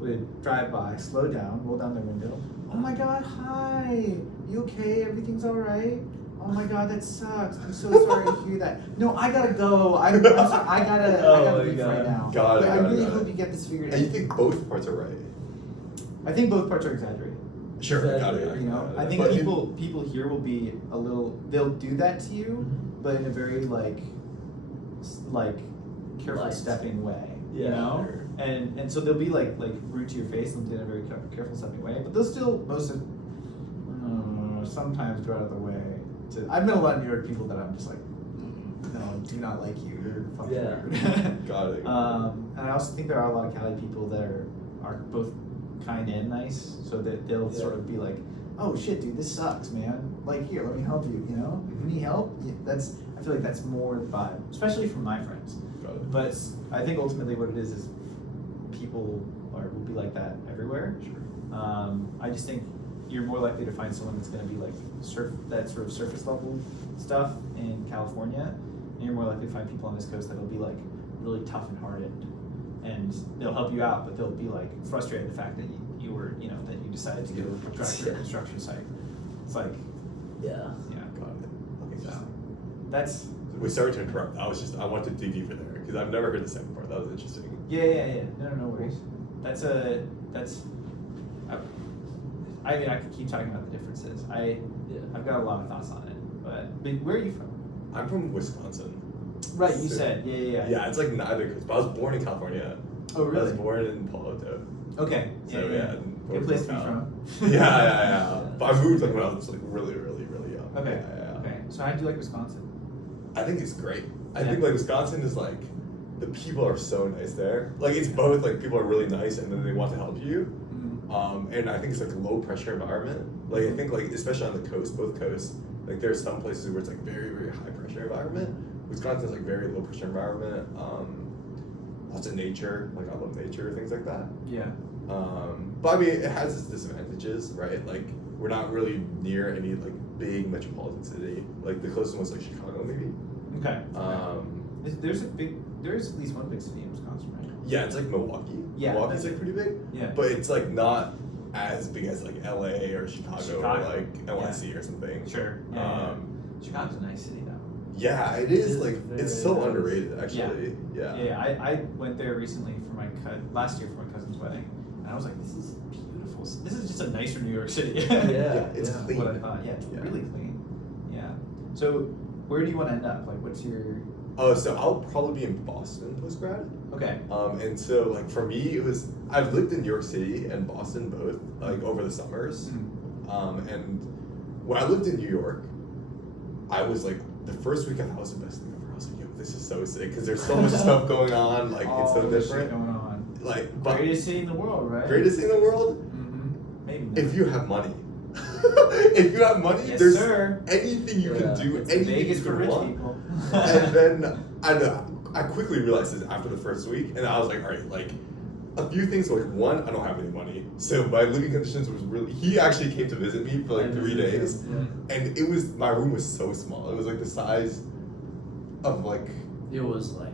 would drive by, slow down, roll down their window. Oh my God, hi, you okay? Everything's all right? Oh my God, that sucks. I'm so sorry to hear that. No, I gotta go. I'm sorry. I gotta leave right now. Got it, I got it, really got it. hope you get this figured out. And you think both parts are right? I think both parts are exaggerated. Sure, got it. I think But people here will be a little. They'll do that to you, but in a very like careful Light. stepping way. Yeah, sure. And so they'll be like rude to your face and in a very careful stepping way, but they'll still sometimes go out of the way. I've met a lot of New York people that I'm just like, no, do not like you. You're fucking rude. Got it. And I also think there are a lot of Cali people that are both kind and nice, so that they'll sort of be like, oh shit, dude, this sucks, man. Like, here, let me help you. You need help? Yeah, I feel like that's more the vibe, especially from my friends. Got it. But I think ultimately what it is people will be like that everywhere. Sure. I just think you're more likely to find someone that's going to be like that sort of surface level stuff in California, and you're more likely to find people on this coast that'll be like really tough and hardened, and they'll help you out, but they'll be like frustrated at the fact that you were, you know, that you decided to go drive to a construction site. It's like, Yeah. Got it. Okay. so that's We started to interrupt. I wanted to dig deeper there because I've never heard the second part. That was interesting. yeah. No worries. I mean, I could keep talking about the differences. I've got a lot of thoughts on it, but where are you from? I'm from Wisconsin. Right, you So- said, yeah. Yeah, it's like neither coast. But I was born in California. Oh, I was really? born in Palo Alto. Okay. So yeah. Good place to be from. Yeah. But I moved like when I was like really young. Okay. Yeah. Okay. So how do you like Wisconsin? I think it's great. I Yeah. think like Wisconsin is like the people are so nice there. Like it's both like people are really nice and then they want to help you. And I think it's like a low pressure environment. Like I think like especially on the coast, both coasts, like there's some places where it's like very high pressure environment. Wisconsin's like very low pressure environment. Lots of nature. Like I love nature, things like that. Yeah. But I mean, it has its disadvantages, right? Like we're not really near any like big metropolitan city. Like the closest one's like Chicago, maybe. Okay. Um, There's at least one big city in Wisconsin, right? yeah, it's like Milwaukee. Yeah, Milwaukee's that's like pretty big. Yeah. But it's like not as big as like LA or Chicago. Or like NYC or something. Sure. Yeah. Chicago's a nice city though. Yeah, it is like it's so very nice. underrated actually. Yeah. Yeah. I went there recently for last year for my cousin's wedding, and I was like, this is beautiful. This is just a nicer New York City. Yeah. It's yeah. clean. What I thought. Yeah, it's really clean. Yeah. So where do you want to end up? Like, what's your? Oh, so I'll probably be in Boston post grad. Okay. And so like for me I've lived in New York City and Boston both like over the summers. And when I lived in New York, I was like the first week I thought it was the best thing ever. I was like, yo, this is so sick because there's so much stuff going on. Like it's so this shit different. going on. Like but Greatest city in the world, right? greatest thing in the world. Maybe. Not. If you have money. If you have money, Yes, there's sir. anything you can do, It's anything Vegas you for could rich want. people. And then I quickly realized this after the first week, and I was like, all right, like a few things. Like one, I don't have any money, so my living conditions was really. He actually came to visit me for like 3 days, and it was my room was so small. It was like the size of like It was like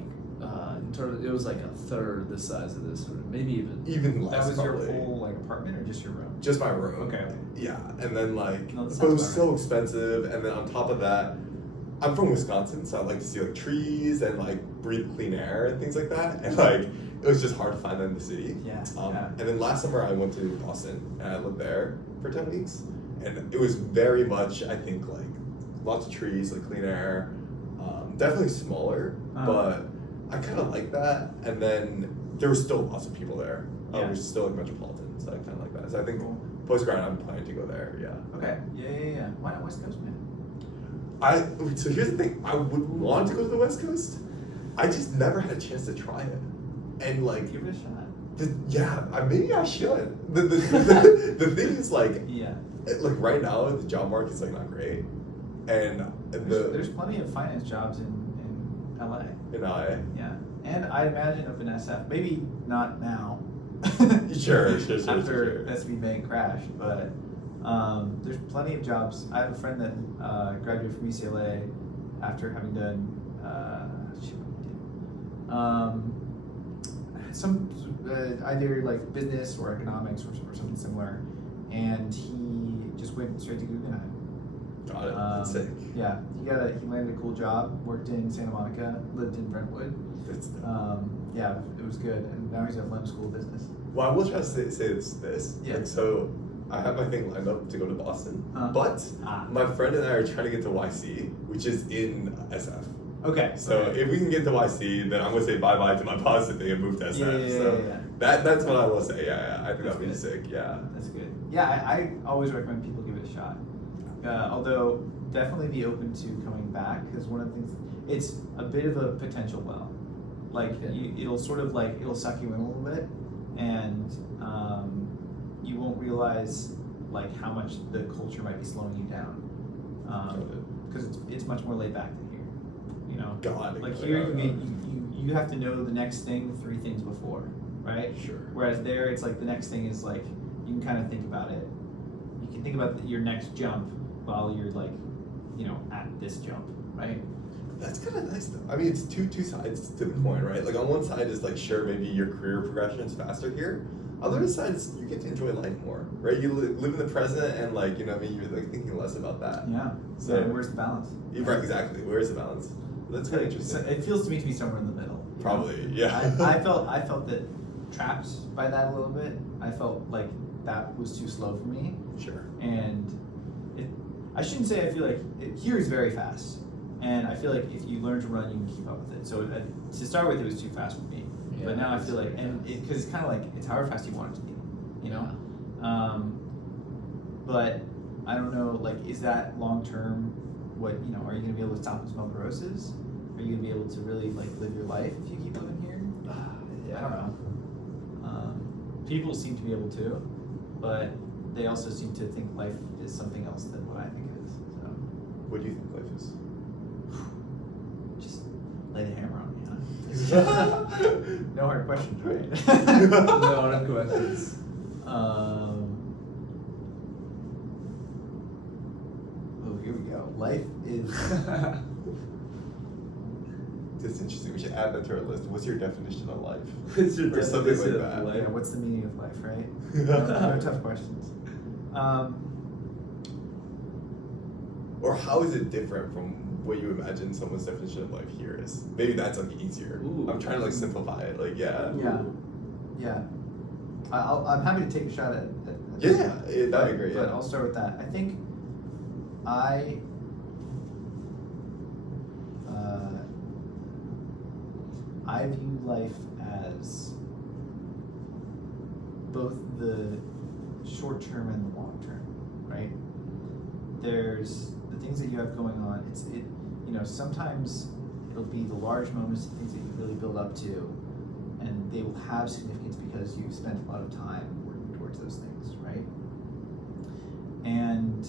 it was like a third the size of this room, maybe even less. That was probably. your whole like apartment or just your room? Just my room. Okay. Yeah, and then like, No, that but it was sounds so about expensive, and then on top of that, I'm from Wisconsin, so I like to see like trees and like breathe clean air and things like that, and like it was just hard to find that in the city. Yeah. And then last summer I went to Boston and I lived there for 10 weeks, and it was very much I think like lots of trees, like clean air, definitely smaller, but I kind of like that. And then there were still lots of people there. Yeah. It was still like metropolitan, so I kind of like that. So I think Cool. post grad I'm planning to go there. Yeah. Okay. Yeah. Why not West Coast, man? So here's the thing. I would want to go to the West Coast. I just never had a chance to try it, and like Give it a shot. maybe I should. The thing is like Yeah. like right now the job market is like not great, and There's plenty of finance jobs in LA. in LA. Yeah. And I imagine up in SF, maybe not now. Sure. After SB Bank crashed, but there's plenty of jobs. I have a friend that graduated from UCLA after having done some either like business or economics or something similar, and he just went straight to Guggenheim. Got it. That's sick. Yeah, he landed a cool job, worked in Santa Monica, lived in Brentwood. That's Yeah, it was good, and now he's at London School of Business. well, I will try to say this. Yeah. Like, so I have my thing lined up to go to Boston, but Ah. my friend and I are trying to get to YC, which is in SF. Okay. So if we can get to YC, then I'm gonna say bye to my Boston thing and move to SF. Yeah. That's what I will say. Yeah. I think That's that'd be good. sick. Yeah. That's good. Yeah, I always recommend people give it a shot. Although definitely be open to coming back, because one of the things, it's a bit of a potential well. Like it'll sort of like it'll suck you in a little bit, and you won't realize like how much the culture might be slowing you down, because it's much more laid back than here. You know, God. like here you have to know the next thing 3 things before, right? Sure. Whereas there, it's like the next thing is like you can kind of think about it. You can think about your next jump while you're like, at this jump, right? That's kind of nice though. I mean, it's two sides to the coin, right? Like on one side is like, sure, maybe your career progression is faster here. On the other side is you get to enjoy life more, right? You live in the present and like, you're like thinking less about that. Yeah. So And where's the balance? Right, exactly. Where's the balance? That's kind of interesting. It feels to me to be somewhere in the middle. Probably, yeah. I felt that trapped by that a little bit. I felt like that was too slow for me. Sure. And I shouldn't say I feel like here is very fast. And I feel like if you learn to run, you can keep up with it. So to start with, it was too fast for me. Yeah, but now I feel like, because it's kind of like, it's however fast you want it to be, But I don't know, like, is that long term what, are you going to be able to stop and smell the roses? Are you going to be able to really, like, live your life if you keep living here? I don't know. People seem to be able to, but they also seem to think life is something else than what I think it is. So, What do you think life is? just lay the hammer on me, huh? No hard questions, right? No hard questions. Here we go. Life is. That's interesting. We should add that to our list. What's your definition of life? What's your Or something like definition that. of life? Yeah, what's the meaning of life, right? No tough questions. Or how is it different from what you imagine someone's definition of life here is? Maybe that's like easier. Ooh. I'm trying to like simplify it. Like, yeah. Yeah. I'm happy to take a shot at Yeah, that'd be great. But Yeah. I'll start with that. I think I view life as both the short term and the long term, right? There's the things that you have going on. Sometimes it'll be the large moments, the things that you really build up to, and they will have significance because you've spent a lot of time working towards those things, right? And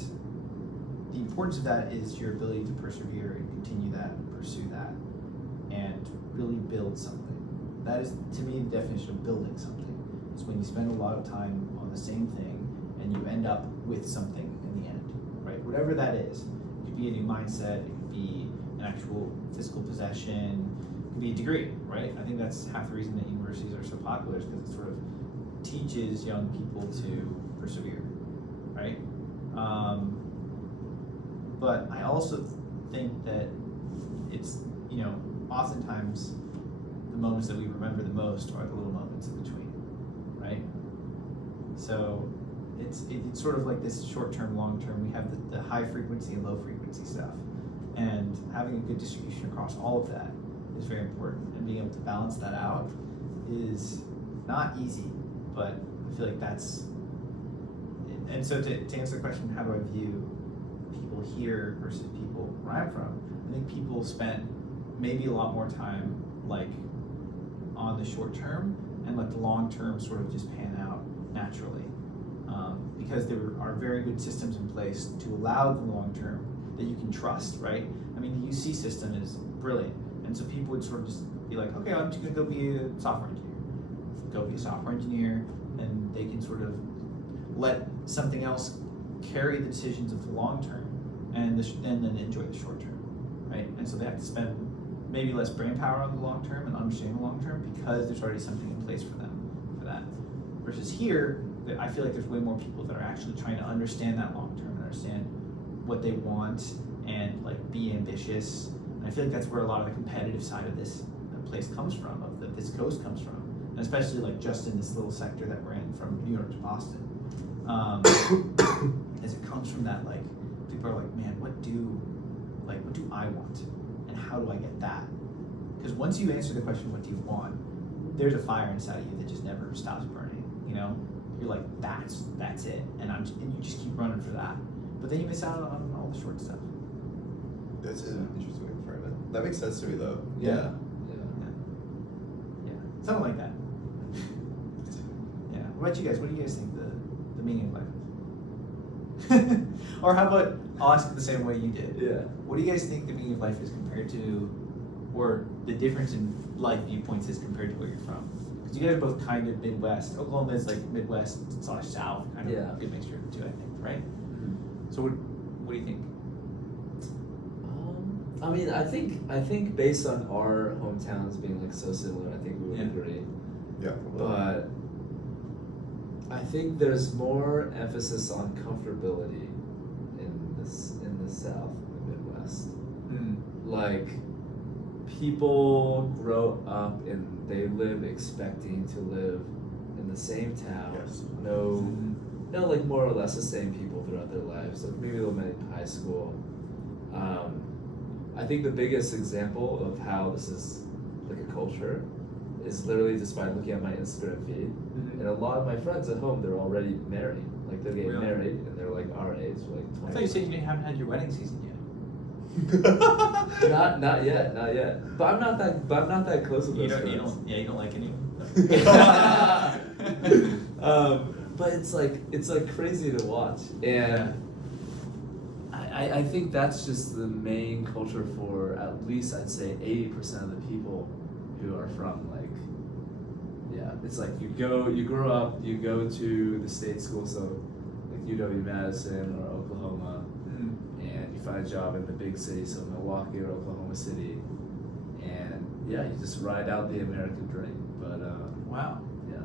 the importance of that is your ability to persevere and continue that, and pursue that, and really build something. That is, to me, the definition of building something. It's when you spend a lot of time on the same thing and you end up with something in the end, right? Whatever that is. It could be a new mindset, it could be an actual physical possession, it could be a degree, right? I think that's half the reason that universities are so popular is because it sort of teaches young people to persevere, right? But I also think that it's, oftentimes the moments that we remember the most are the little moments in between, right? So it's sort of like this short-term, long-term. We have the high frequency and low frequency stuff. And having a good distribution across all of that is very important. And being able to balance that out is not easy, but I feel like that's, and so to answer the question, how do I view people here versus people where I'm from? I think people spent maybe a lot more time like on the short term, and let the long term sort of just pan out naturally, because there are very good systems in place to allow the long term that you can trust, right? I mean, the UC system is brilliant, and so people would sort of just be like, okay, I'm just gonna go be a software engineer. Go be a software engineer, and they can sort of let something else carry the decisions of the long term, and then enjoy the short term, right? And so they have to spend maybe less brain power on the long term and understand the long term because there's already something in place for them for that. Versus here, I feel like there's way more people that are actually trying to understand that long term and understand what they want and like be ambitious. And I feel like that's where a lot of the competitive side of this place comes from, this coast comes from, and especially like just in this little sector that we're in, from New York to Boston, as it comes from that, like people are like, man, what do I want? How do I get that? Because once you answer the question, what do you want, there's a fire inside of you that just never stops burning. You're like, that's it, and you just keep running for that. But then you miss out on all the short stuff. That's an interesting way to frame it. That makes sense to me though. Yeah. Something like that. Yeah. What about you guys? What do you guys think the meaning of life is? Or how about, I'll ask it the same way you did. Yeah. What do you guys think the meaning of life is compared to, or the difference in life viewpoints is compared to where you're from? because you guys are both kind of Midwest. Oklahoma is like Midwest/South, kind of Yeah. a good mixture of the two, I think, right? So what do you think? I mean, I think based on our hometowns being like so similar, I think we would Yeah. agree. Yeah. But I think there's more emphasis on comfortability in the South, the Midwest. Like, people grow up and they live expecting to live in the same town. Yes. No, like more or less the same people throughout their lives. Like maybe they'll meet in high school. I think the biggest example of how this is like a culture is literally just by looking at my Instagram feed. And a lot of my friends at home, they're already married. Like they're getting Really? married and they're like our age, like 20. I thought you said you haven't had your wedding season yet. Not yet. But I'm not that close with those friends. You don't like anyone. But it's like crazy to watch, and I think that's just the main culture for at least I'd say 80% of the people who are from like, yeah, it's like you grow up, you go to the state school, so like UW-Madison or Oklahoma, and you find a job in the big city, so Milwaukee or Oklahoma City, and yeah, you just ride out the American dream. But Wow. yeah.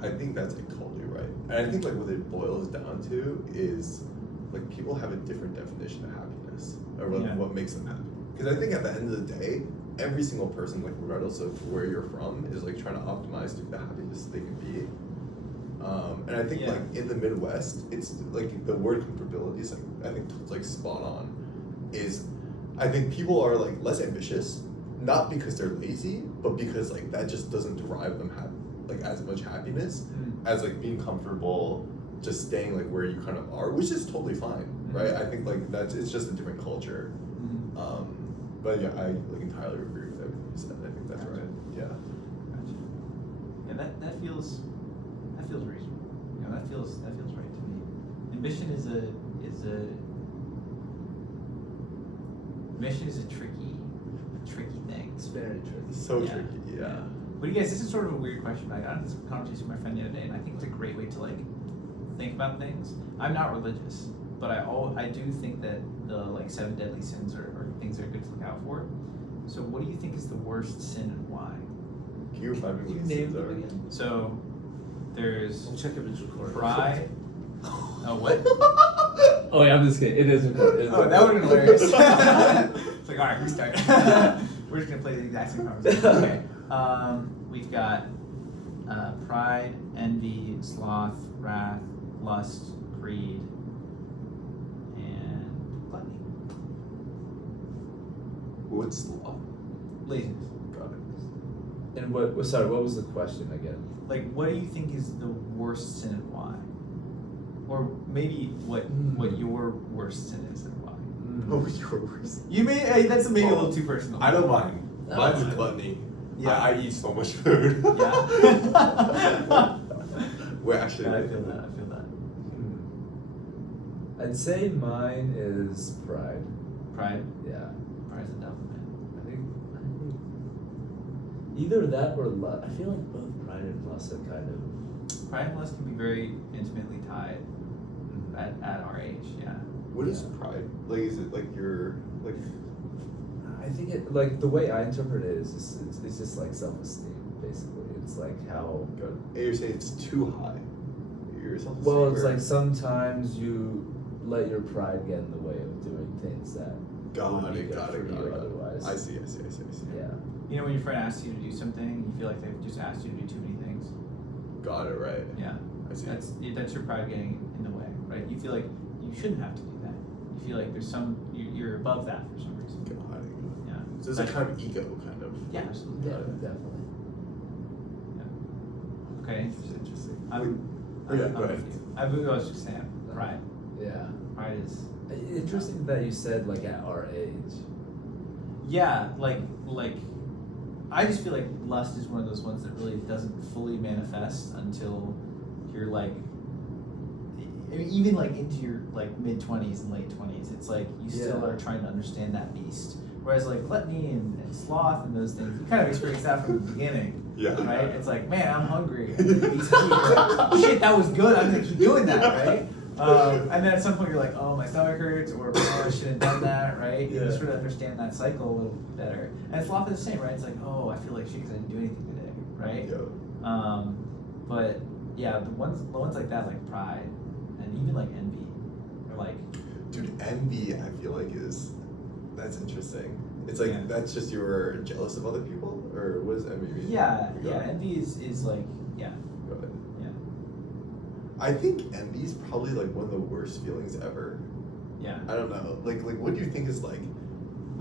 I think that's like totally right. And I think like what it boils down to is like people have a different definition of happiness or like what makes them happy. Because I think at the end of the day, every single person, like regardless of where you're from, is like trying to optimize to the happiest they can be. And I think like in the Midwest, it's like the word comfortability is like I think it's like spot on. Is I think people are like less ambitious, not because they're lazy, but because like that just doesn't derive them like as much happiness as like being comfortable, just staying like where you kind of are, which is totally fine, right? I think like it's just a different culture. But yeah, I like entirely agree with everything you said. I think that's right. Yeah. Gotcha. Yeah, that feels reasonable. You know, that feels right to me. Ambition is a tricky thing. It's very tricky. So tricky. Yeah. But you guys, this is sort of a weird question. I had this conversation with my friend the other day, and I think it's a great way to like think about things. I'm not religious, but I do think that the like 7 deadly sins are things that are good to look out for. So what do you think is the worst sin and why? Can you remind me You what these named things them are? again? So there's We'll check if it's recorded. pride. Oh, what? Oh yeah, I'm just kidding. It is recorded. Oh, that would have been hilarious. It's like, all right, restart. We're just gonna play the exact same conversation. Okay. We've got pride, envy, sloth, wrath, lust, greed, and gluttony. What's sloth? Laziness. Got it. And what was the question again? Like, what do you think is the worst sin and why? Or maybe what your worst sin is and why? Oh, your worst. You may that's maybe a little too personal. I know mine. Oh. Mine's gluttony. Yeah. I eat so much food. Yeah. Wait, actually. I feel that. I'd say mine is pride. Pride. Yeah. Pride's a devil, man. I think either that or lust. I feel like both pride and lust are kind of. Pride and lust can be very intimately tied at our age, yeah. What is pride? Like, is it like your like? I think it like the way I interpret it is it's just like self-esteem basically. It's like how. Good. And you're saying it's too high. Yourself. Well, it's like sometimes you let your pride get in the way of doing things that would be good for you otherwise. I see. Yeah. You know when your friend asks you to do something, you feel like they've just asked you to do too many things? Got it, right. Yeah. I see. That's your pride getting in the way, right? You feel like you shouldn't have to do that. You feel like there's you're above that for some reason. Got it. Yeah. So it's a kind of ego, kind of. Yeah, absolutely. Yeah, definitely. Yeah. Okay. Interesting. I'm go ahead. with you. I was just saying, pride. Yeah. Pride is. Interesting that you said like at our age. Yeah, like I just feel like lust is one of those ones that really doesn't fully manifest until you're like I mean, even like into your like mid-20s and late-20s, it's like you still Yeah. are trying to understand that beast. Whereas like gluttony and sloth and those things, you kind of experience that from the beginning. Yeah. Right? It's like, man, I'm hungry. And then you eat some food, you're like, shit, that was good. I'm gonna keep doing that, right? And then at some point you're like, oh, my stomach hurts, or oh, I shouldn't have done that, right? You Yeah. sort of understand that cycle a little better. And sloth is the same, right? It's like, oh, I feel like shit because I didn't do anything today, right? Yeah. But yeah, the ones like that, like pride, and even like envy, are like, Dude, envy, I feel like that's interesting. It's like Yeah. that's just you're jealous of other people, or what does envy mean? yeah, Go ahead. envy is like, yeah, Go ahead. yeah, I think envy is probably like one of the worst feelings ever. yeah. I don't know. Like what do you think is like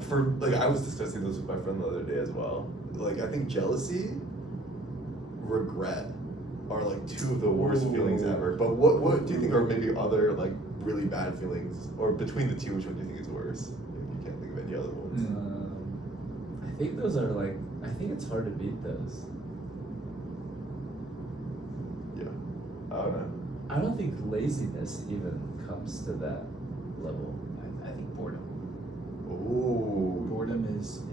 for like I was discussing this with my friend the other day as well. Like I think jealousy, regret are like two of the worst Ooh. feelings ever. But what do you think are maybe other like really bad feelings, or between the two, which one do you think is worse? You can't think of any other ones. I think those are like. I think it's hard to beat those. Yeah. I don't know. I don't think laziness even comes to that level. I think boredom. Ooh. Boredom is a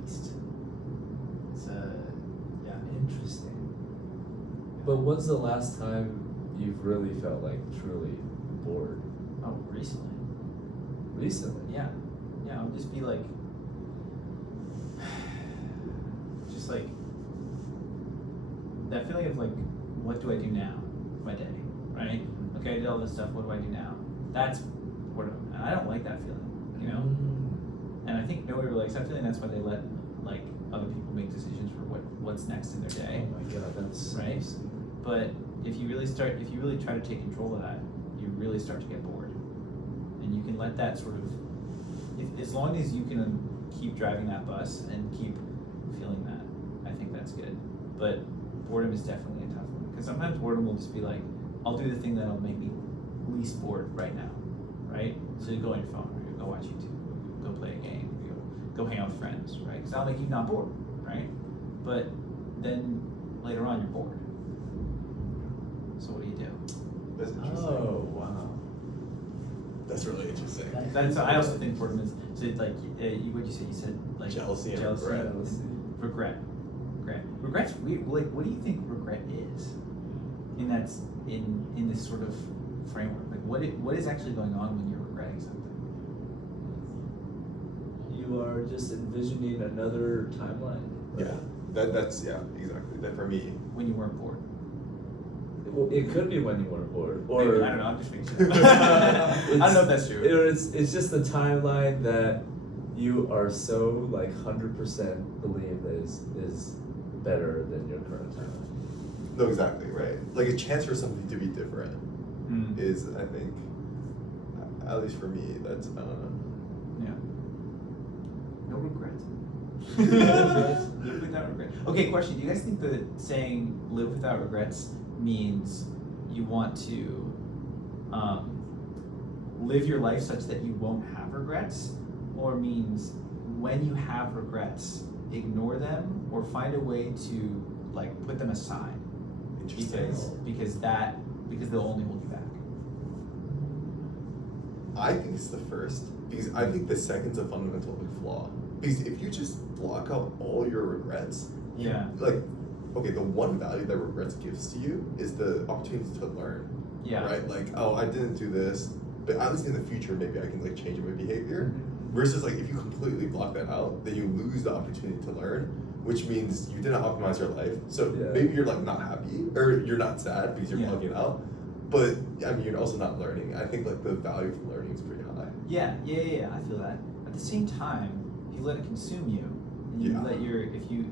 beast. It's yeah. Interesting. But when's the last time you've really felt like truly bored? Oh, recently. Recently? Yeah, yeah. I'll just be like, just like that feeling of like, what do I do now? with My day, right? Okay, I did all this stuff. What do I do now? That's boredom, and I don't like that feeling, you know. And I think nobody really likes that feeling. That's why they let like other people make decisions for what's next in their day. Oh my god, that's Right. But if you really try to take control of that, you really start to get bored, and you can let that sort of, as long as you can keep driving that bus and keep feeling that, I think that's good. But boredom is definitely a tough one, because sometimes boredom will just be like, I'll do the thing that'll make me least bored right now, right? So you go on your phone, or you go watch YouTube, or you go play a game, or you go hang out with friends, right? Because that'll make you not bored, right? But then later on you're bored. So what do you do? That's interesting. Oh wow. That's really interesting. That's I also think boredom is so it's like what'd you say? You said like Jealousy and regret. Regret's weird. Like, what do you think regret is? In this sort of framework, like what is actually going on when you're regretting something? You are just envisioning another timeline. Yeah. That's exactly. That for me. When you weren't bored. Well, it could be when you weren't bored, Maybe, or I don't know. I'm just making sure. I don't know if that's true. It's just the timeline that you are so like 100% believe that is better than your current timeline. No, exactly right. Like a chance for something to be different is, I think, at least for me, that's I don't know. Yeah. No regrets. Live without regrets. Okay, question. Do you guys think the saying "live without regrets" means you want to live your life such that you won't have regrets, or means when you have regrets, ignore them or find a way to like put them aside because they'll only hold you back? I think it's the first, because I think the second's a fundamental flaw. Because if you just block out all your regrets, Yeah. like, okay, the one value that regrets gives to you is the opportunity to learn. Yeah. Right? Like, oh, I didn't do this, but at least in the future, maybe I can like change my behavior. Versus like if you completely block that out, then you lose the opportunity to learn, which means you didn't optimize your life. So Yeah. maybe you're like not happy or you're not sad because you're Yeah. blocking it out. But I mean, you're also not learning. I think like the value of learning is pretty high. Yeah, I feel that. At the same time, if you let it consume you, and you Yeah. let if you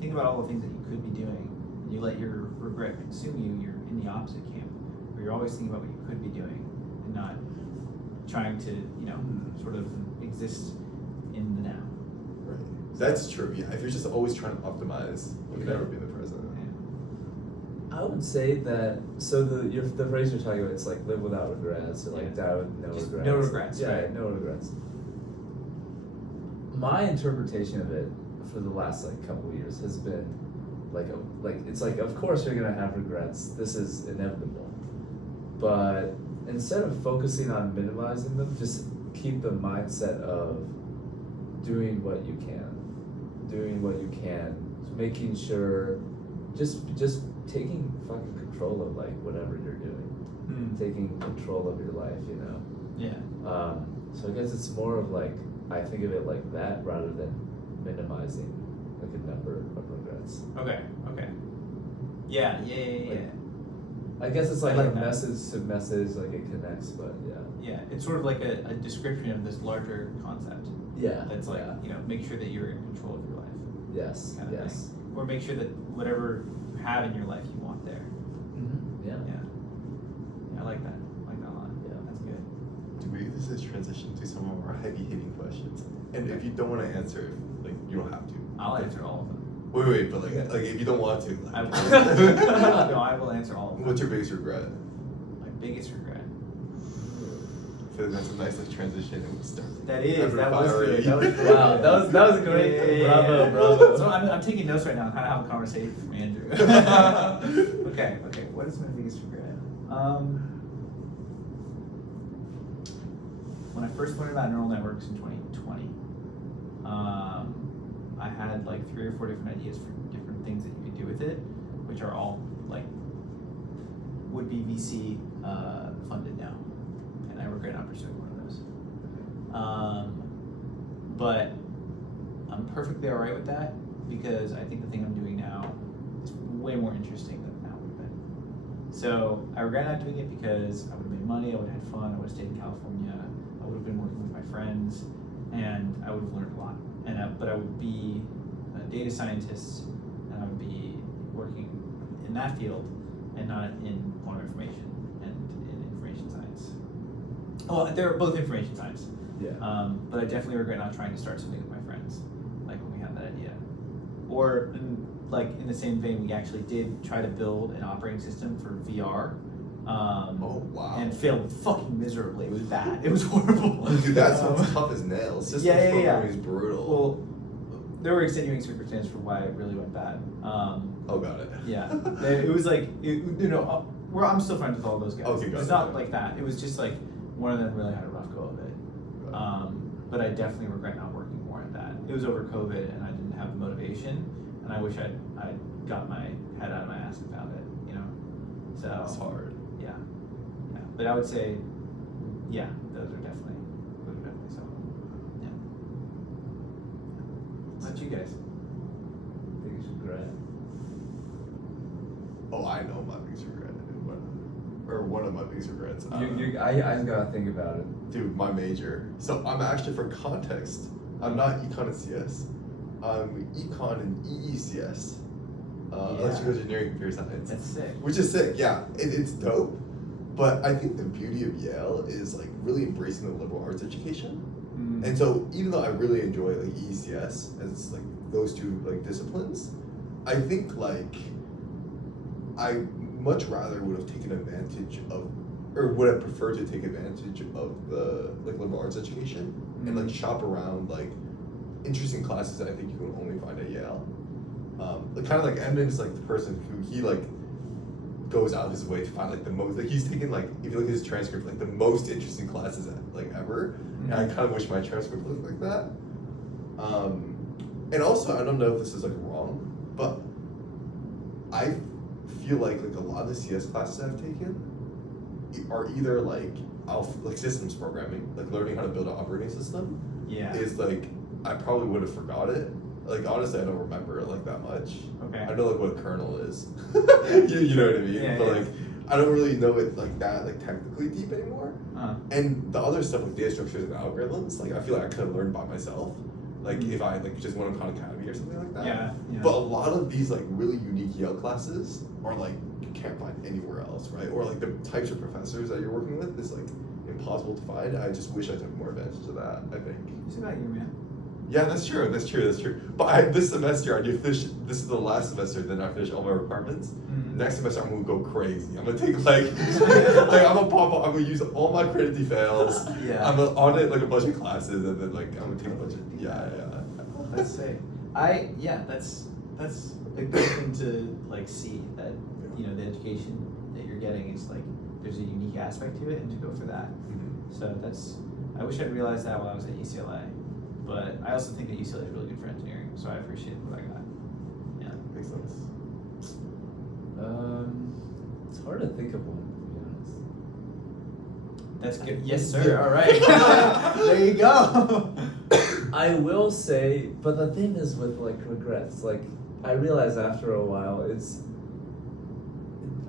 think about all the things that you could be doing, and you let your regret consume you, you're in the opposite camp, where you're always thinking about what you could be doing, and not trying to, sort of exist in the now. Right. That's true. Yeah. If you're just always trying to optimize, you can Okay. never be in the present. I would say that the phrase you're talking about, it's like live without regrets, or like Yeah. die with no Just regrets. no regrets, Yeah, right. no regrets. My interpretation of it for the last like couple of years has been like it's like, of course you're gonna have regrets. This is inevitable. But instead of focusing on minimizing them, just keep the mindset of doing what you can, making sure, just taking fucking control of like whatever you're doing, taking control of your life, you know. Yeah. So I guess it's more of like, I think of it like that rather than minimizing like a number of regrets. Okay. Yeah. I guess it's like I like a that. message to message, like it connects, but yeah. Yeah, it's sort of like a description of this larger concept. Yeah. That's like, yeah. make sure that you're in control of your life. Yes. Kind of Yes. thing. Or make sure that whatever you have in your life you want there. Mm-hmm. Yeah. Yeah, I like that. I like that a lot. Yeah. That's good. Do we use this transition to some of our heavy-hitting questions? And if you don't want to answer, like, you don't have to. I'll answer all of them. Wait, but like if you don't want to, like, I will. No, I will answer all of them. what's your biggest regret? My biggest regret. I feel like that's a nice like, transition and we start. That is. rapid That was fire. good. That was good. Wow, that was great. Yeah. Bravo. So I'm taking notes right now, kind of have a conversation from Andrew. Okay. What is my biggest regret? When I first learned about neural networks in 2020, I had like 3 or 4 different ideas for different things that you could do with it, which are all like would be VC funded now, and I regret not pursuing one of those. But I'm perfectly alright with that because I think the thing I'm doing now is way more interesting than that would have been. So I regret not doing it because I would have made money, I would have had fun, I would have stayed in California, I would have been working with my friends, and I would have learned a lot. But I would be a data scientist, and I would be working in that field, and not in quantum information and in information science. Well, they're both information science. Yeah. But I definitely regret not trying to start something with my friends, like when we had that idea. Or in the same vein, we actually did try to build an operating system for VR. Oh wow. And failed fucking miserably. It was bad. It was horrible. Dude, that sounds tough as nails. Systems programming is brutal. Well, there were extenuating circumstances for why it really went bad. Oh, got it. Yeah, it was like I'm still friends with all those guys. Okay, got it's it, not yeah. like that. It was just like one of them really had a rough go of it. But I definitely regret not working more at that. It was over COVID, and I didn't have the motivation, and I wish I'd got my head out of my ass and found it. So That's hard. Yeah. But I would say, yeah, those are definitely some of them. Yeah. How about you guys? Biggest regret. Oh, I know my biggest regret. Or one of my biggest regrets. I just gotta think about it. Dude, my major. So I'm actually, for context, I'm not econ and CS. I'm econ and EECS. Electrical engineering, computer science. That's sick. Which is sick, yeah. It's dope. But I think the beauty of Yale is like really embracing the liberal arts education. And so even though I really enjoy like ECS as like those two like disciplines, I think like I much rather would have taken advantage of, or would have preferred to take advantage of the like liberal arts education and like shop around like interesting classes that I think you can only find at Yale. Kind of like Emin's like the person who he like goes out of his way to find like the most, like he's taken like, if you look at his transcript, like the most interesting classes like ever. And I kind of wish my transcript looked like that. And also, I don't know if this is like wrong, but I feel like a lot of the CS classes I've taken are either like systems programming, like learning how to build an operating system. Yeah. Is like, I probably would have forgot it. Like honestly, I don't remember it like that much. Okay. I know like what a kernel is. you know what I mean? Yeah, but yeah. like, I don't really know it like that, like technically deep anymore. And the other stuff like data structures and algorithms, like I feel like I could have learned by myself. Like if I like just went on Khan Academy or something like that. Yeah. But a lot of these like really unique Yale classes are like you can't find anywhere else, right? Or like the types of professors that you're working with is like impossible to find. I just wish I took more advantage of that, I think. It's about you, man. Yeah, that's true. But this semester, this is the last semester, then I finish all my requirements. Next semester, I'm gonna go crazy. I'm gonna take like I'm gonna pop up, I'm gonna use all my credit fails. Yeah. I'm gonna audit like a bunch of classes, and then like I'm gonna take a bunch of, yeah. That's sick. That's That's a good thing to like see that the education that you're getting is like there's a unique aspect to it, and to go for that. So I wish I'd realized that while I was at UCLA, but I also think that UCLA is really good for engineering, so I appreciate what I got. Yeah, Makes sense. It's hard to think of one, to be honest. that's good. Yes, sir. All right, there you go. I will say, but the thing is with like regrets, like I realize after a while,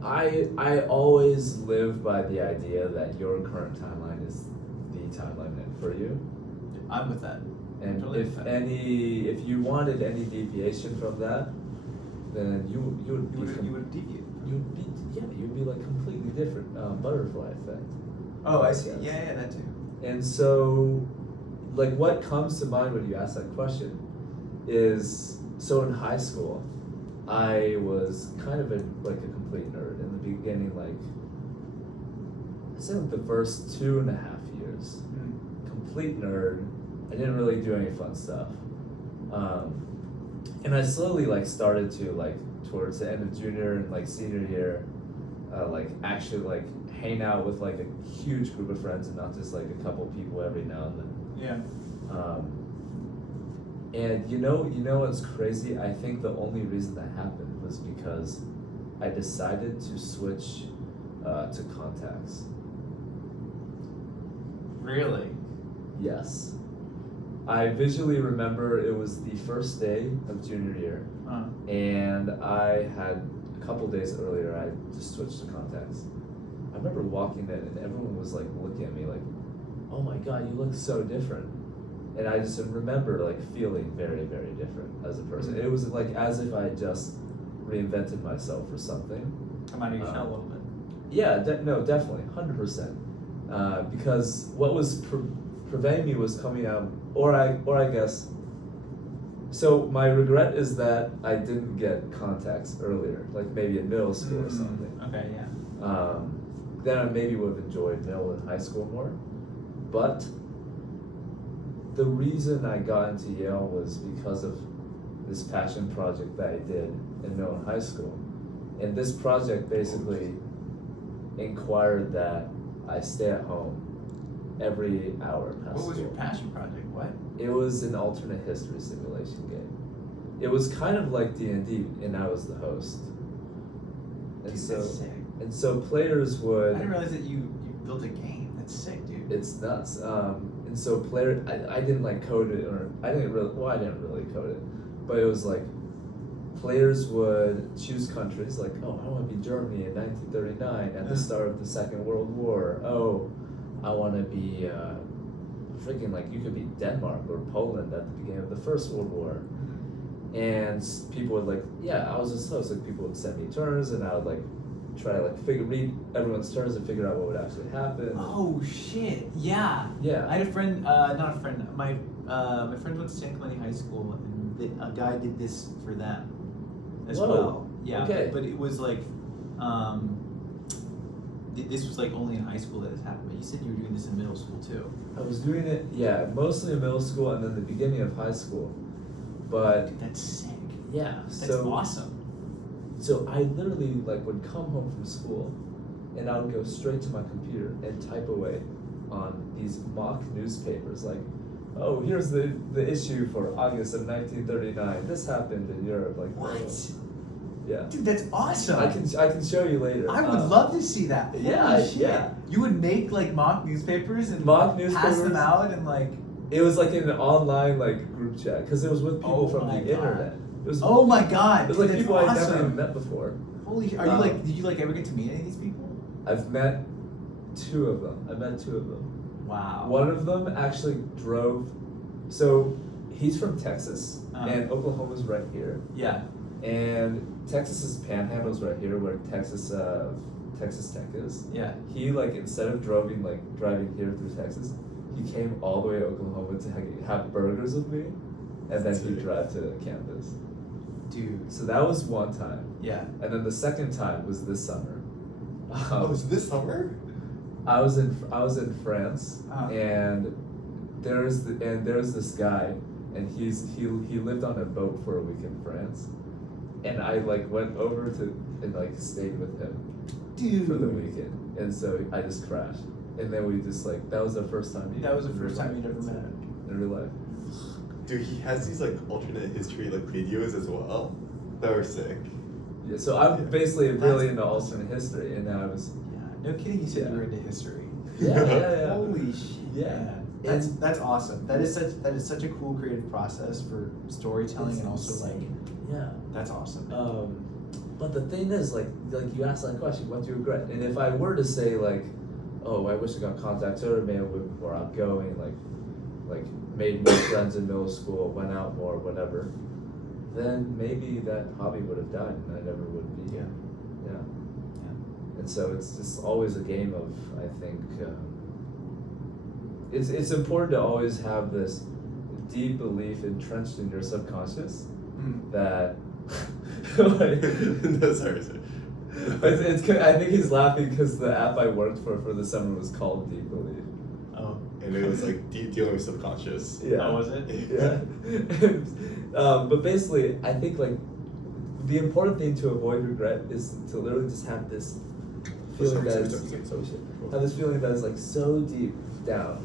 I always live by the idea that your current timeline is the timeline meant for you. I'm with that. And Totally if with that. if you wanted any deviation from that, then you would deviate. you'd be like completely different. Butterfly effect. Oh, I see. Yes. Yeah, that too. And so, like, what comes to mind when you ask that question is, so in high school, I was kind of like a complete nerd in the beginning. Like, I said like the first 2.5 years, complete nerd. I didn't really do any fun stuff, and I slowly like started to like towards the end of junior and like senior year, like actually like hang out with like a huge group of friends and not just like a couple people every now and then. Yeah. And you know what's crazy? I think the only reason that happened was because I decided to switch to contacts. Really? Yes. I visually remember it was the first day of junior year, and I had a couple days earlier I just switched to contacts. I remember walking in and everyone was like looking at me like, "Oh my God, you look so different." And I just remember like feeling very, very different as a person. It was like as if I had just reinvented myself for something. Come out of your shell a little bit. Yeah, no, definitely, 100%. Because what was preventing me was coming out, or I guess. So my regret is that I didn't get contacts earlier, like maybe in middle school or something. Okay, yeah. Then I maybe would have enjoyed middle and high school more. But the reason I got into Yale was because of this passion project that I did in middle and high school. And this project basically inquired that I stay at home every hour past What was your school. passion project? What? It was an alternate history simulation game. It was kind of like D&D, and I was the host. And Dude, so, that's sick. and so players would. I didn't realize that you built a game. That's sick, dude. It's nuts. And so I didn't like code it, or I didn't really code it, but it was like players would choose countries, like, oh, I want to be Germany in 1939 at the start of the Second World War. Oh, I want to be freaking, like, you could be Denmark or Poland at the beginning of the First World War. And people would like, yeah, I was just host, like people would send me turns and I would like try to like read everyone's turns and figure out what would actually happen. Oh shit! Yeah. Yeah. I had a friend, not a friend. My friend went to San Clemente High School, and a guy did this for them as Whoa. well. Yeah. Okay. But it was like, this was like only in high school that this happened. But you said you were doing this in middle school too. I was doing it, yeah, mostly in middle school and then the beginning of high school. But Dude, that's sick. yeah, That's awesome. So I literally like would come home from school and I would go straight to my computer and type away on these mock newspapers like, oh, here's the issue for August of 1939. This happened in Europe. Like, What? Yeah. Dude, that's awesome. I can show you later. I would love to see that. Yeah, Holy shit. yeah. You would make like mock newspapers and Mock pass newspapers. them out and like. It was like in an online like group chat because it was with people Oh from my the God. internet. It was, Oh my god! It was like dude, people that's I'd never awesome. even met before. Holy! Are you like? Did you like ever get to meet any of these people? I've met 2 of them. I met 2 of them. Wow. One of them actually drove. So he's from Texas, and Oklahoma's right here. Yeah. And Texas's Panhandle's right here, where Texas Tech is. Yeah. He like instead of driving here through Texas, he came all the way to Oklahoma to have burgers with me, and then he'd drive to campus. Dude. So that was one time. Yeah. And then the second time was this summer. Oh, was this summer? I was in France, and there's this guy, and he lived on a boat for a week in France, and I like went over to and like stayed with him Dude. for the weekend, and so I just crashed, and then we just like that was the first time. That was the first time you'd ever met in real life. Dude, he has these like alternate history like videos as well that are sick. Yeah, so I'm basically really into alternate history, and now I was. Yeah, no kidding. You said you were into history. Yeah. Holy shit. Yeah. That's awesome. That is such a cool creative process for storytelling and also like yeah. that's awesome. But the thing is, like you asked that question, what do you regret? And if I were to say like, oh, I wish I got contact earlier, maybe I would be more outgoing, like made more friends in middle school, went out more, whatever, then maybe that hobby would have died and I never would be. Yeah. And so it's just always a game of, I think, it's important to always have this deep belief entrenched in your subconscious that. Like, No, sorry. it's I think he's laughing because the app I worked for the summer was called Deep Belief. Oh. And it was like dealing with subconscious. Yeah. Oh, was it? Yeah. But basically, I think like the important thing to avoid regret is to literally just have this feeling have this feeling that is like so deep down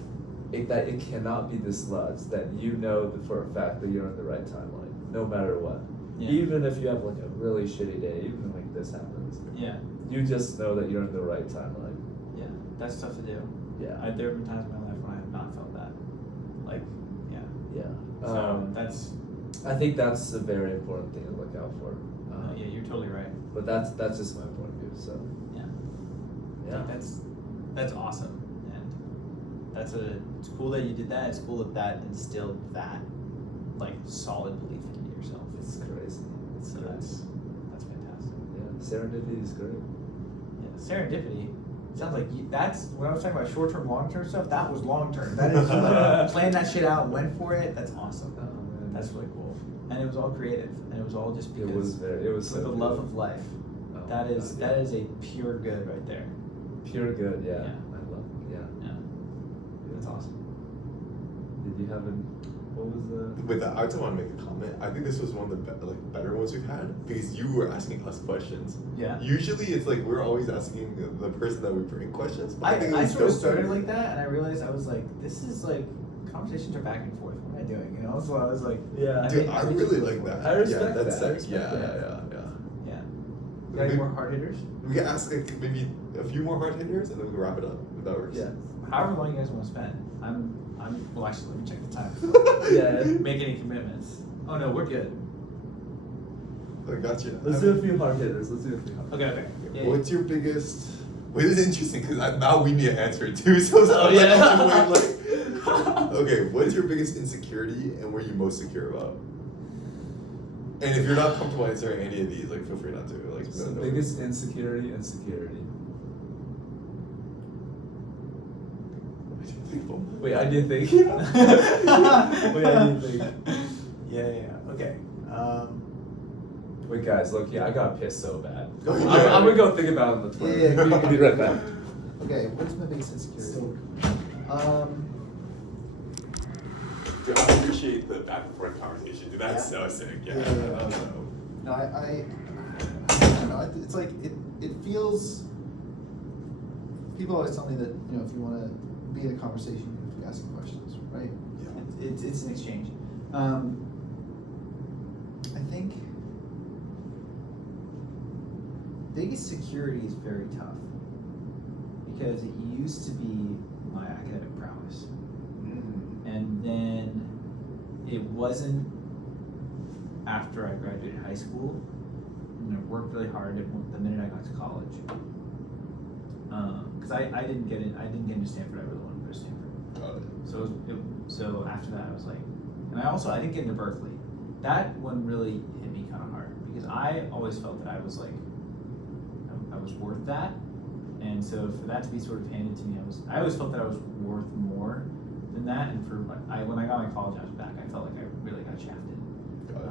that it cannot be dislodged, that you know for a fact that you're in the right timeline, no matter what. Yeah. Even if you have like a really shitty day, even like this happens. Yeah. You just know that you're in the right timeline. Yeah. That's tough to do. Yeah. There have been times in my life when I have not felt that. Like, yeah. Yeah. So that's. I think that's a very important thing to look out for. Yeah, you're totally right. But that's just my point of view. So. Yeah. Yeah. That's awesome, and it's cool that you did that. It's cool that instilled that like solid belief into yourself. It's crazy. So that's fantastic. Yeah. Serendipity is great. Yeah, serendipity. Sounds like that's when I was talking about short-term, long-term stuff. That was long-term. That is like, planned that shit out, went for it. That's awesome. Oh, man. That's really cool, and it was all creative, and it was all just because it was so the good. love of life. Oh, that is God, that is a pure good right there. pure good. Yeah. Yeah. I love it. Yeah. Yeah, that's awesome. Did you have what was the? With that, I just want to make a comment. I think this was one of the better ones we've had because you were asking us questions. Yeah. Usually, it's like we're always asking the person that we bring questions. But I think it I was sort of dope started that- like that, and I realized I was like, this is like conversations are back and forth. What am I doing? You know, so I was like, Yeah. Dude, think- I I think really it's like really that. I respect yeah, that's that. I sick. respect Yeah. yeah. You got any more hard hitters? We can ask like maybe a few more hard hitters and then we can wrap it up if that works. Yeah. However long you guys want to spend. Well, actually, let me check the time. Yeah. Make any commitments? Oh no, we're good. I got you. Let's do a few hard hitters. Okay. Yeah, What's your biggest? Wait, this is interesting because now we need an answer too. So Oh, I'm like, yeah. like, okay, what's your biggest insecurity and what are you most secure about? And if you're not comfortable answering any of these, like feel free not to. Like, So no. biggest insecurity. Wait, I did think. Wait, I did think. Yeah. Okay. Wait, guys, look, I got pissed so bad. Oh, I'm yeah. gonna go think about it on the Twitter. Yeah, I'll be right back. Okay. What's my biggest insecurity? Dude, I appreciate the back and forth conversation. Dude, that's so sick. Yeah. No, I don't know. It's like it feels. People always tell me that if you want to be in a conversation, you have to be asking questions, right? Yeah. It's an exchange. I think biggest security is very tough because it used to be my academic prowess. And then it wasn't after I graduated high school, and I worked really hard the minute I got to college. Because I didn't get into Stanford. I really wanted to go to Stanford. Got it. So after that, I was like, and I didn't get into Berkeley. That one really hit me kind of hard because I always felt that I was like, I was worth that, and so for that to be sort of handed to me, I always felt that I was worth more than that, and when I got my college hours back, I felt like I really got shafted. Got it.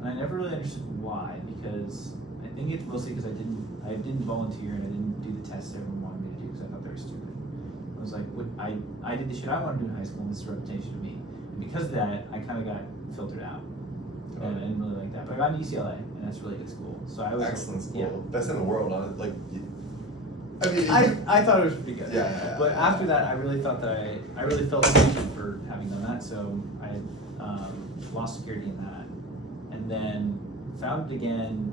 And I never really understood why, because I think it's mostly because I didn't volunteer and I didn't do the tests everyone wanted me to do because I thought they were stupid. I was like, I did the shit I wanted to do in high school, and this is a reputation of me. And because of that, I kind of got filtered out. and I didn't really like that. But I got into UCLA, and that's a really good school. So I was Excellent school. Yeah. Best in the world. Like, I mean, I thought it was pretty good. Yeah. But after that, I really thought that I really felt appreciated for having done that. So I lost security in that, and then found it again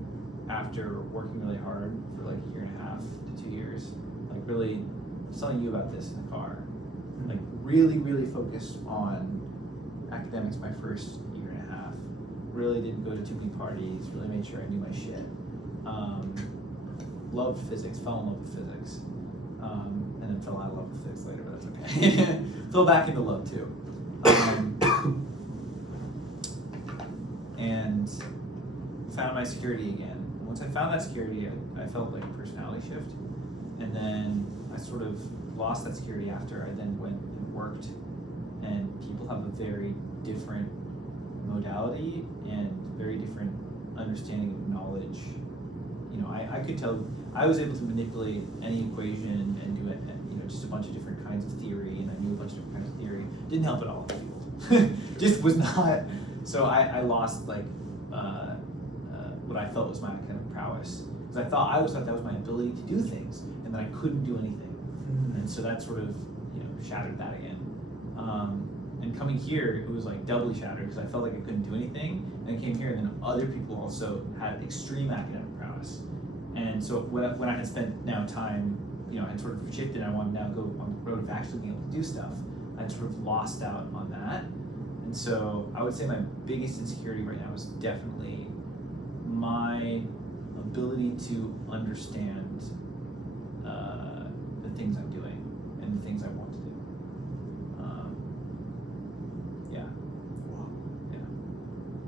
after working really hard for like a year and a half to 2 years. Like really, I was telling you about this in the car. Like really focused on academics my first year and a half. Really didn't go to too many parties. Really made sure I knew my shit. Loved physics. Fell in love with physics. And then fell out of love with physics later, but that's okay. Fell back into love too. And found my security again. Once I found that security, I felt like a personality shift. And then I sort of lost that security after I then went and worked. And people have a very different modality and very different understanding of knowledge. You know, I could tell, I was able to manipulate any equation and do it, you know, just a bunch of different kinds of theory, and I knew a bunch of different kinds of theory. Didn't help at all in the field. Just was not, so I lost like what I felt was my academic prowess. Because I always thought that was my ability to do things, and that I couldn't do anything. And so that sort of, you know, shattered that again. And coming here, it was like doubly shattered because I felt like I couldn't do anything. And I came here, and then other people also had extreme academic prowess. And so when I had spent now time, you know, I had sort of shifted, and I wanted to now go on the road of actually being able to do stuff, I'd sort of lost out on that. And so I would say my biggest insecurity right now is definitely my ability to understand the things I'm doing and the things I want to do. Yeah.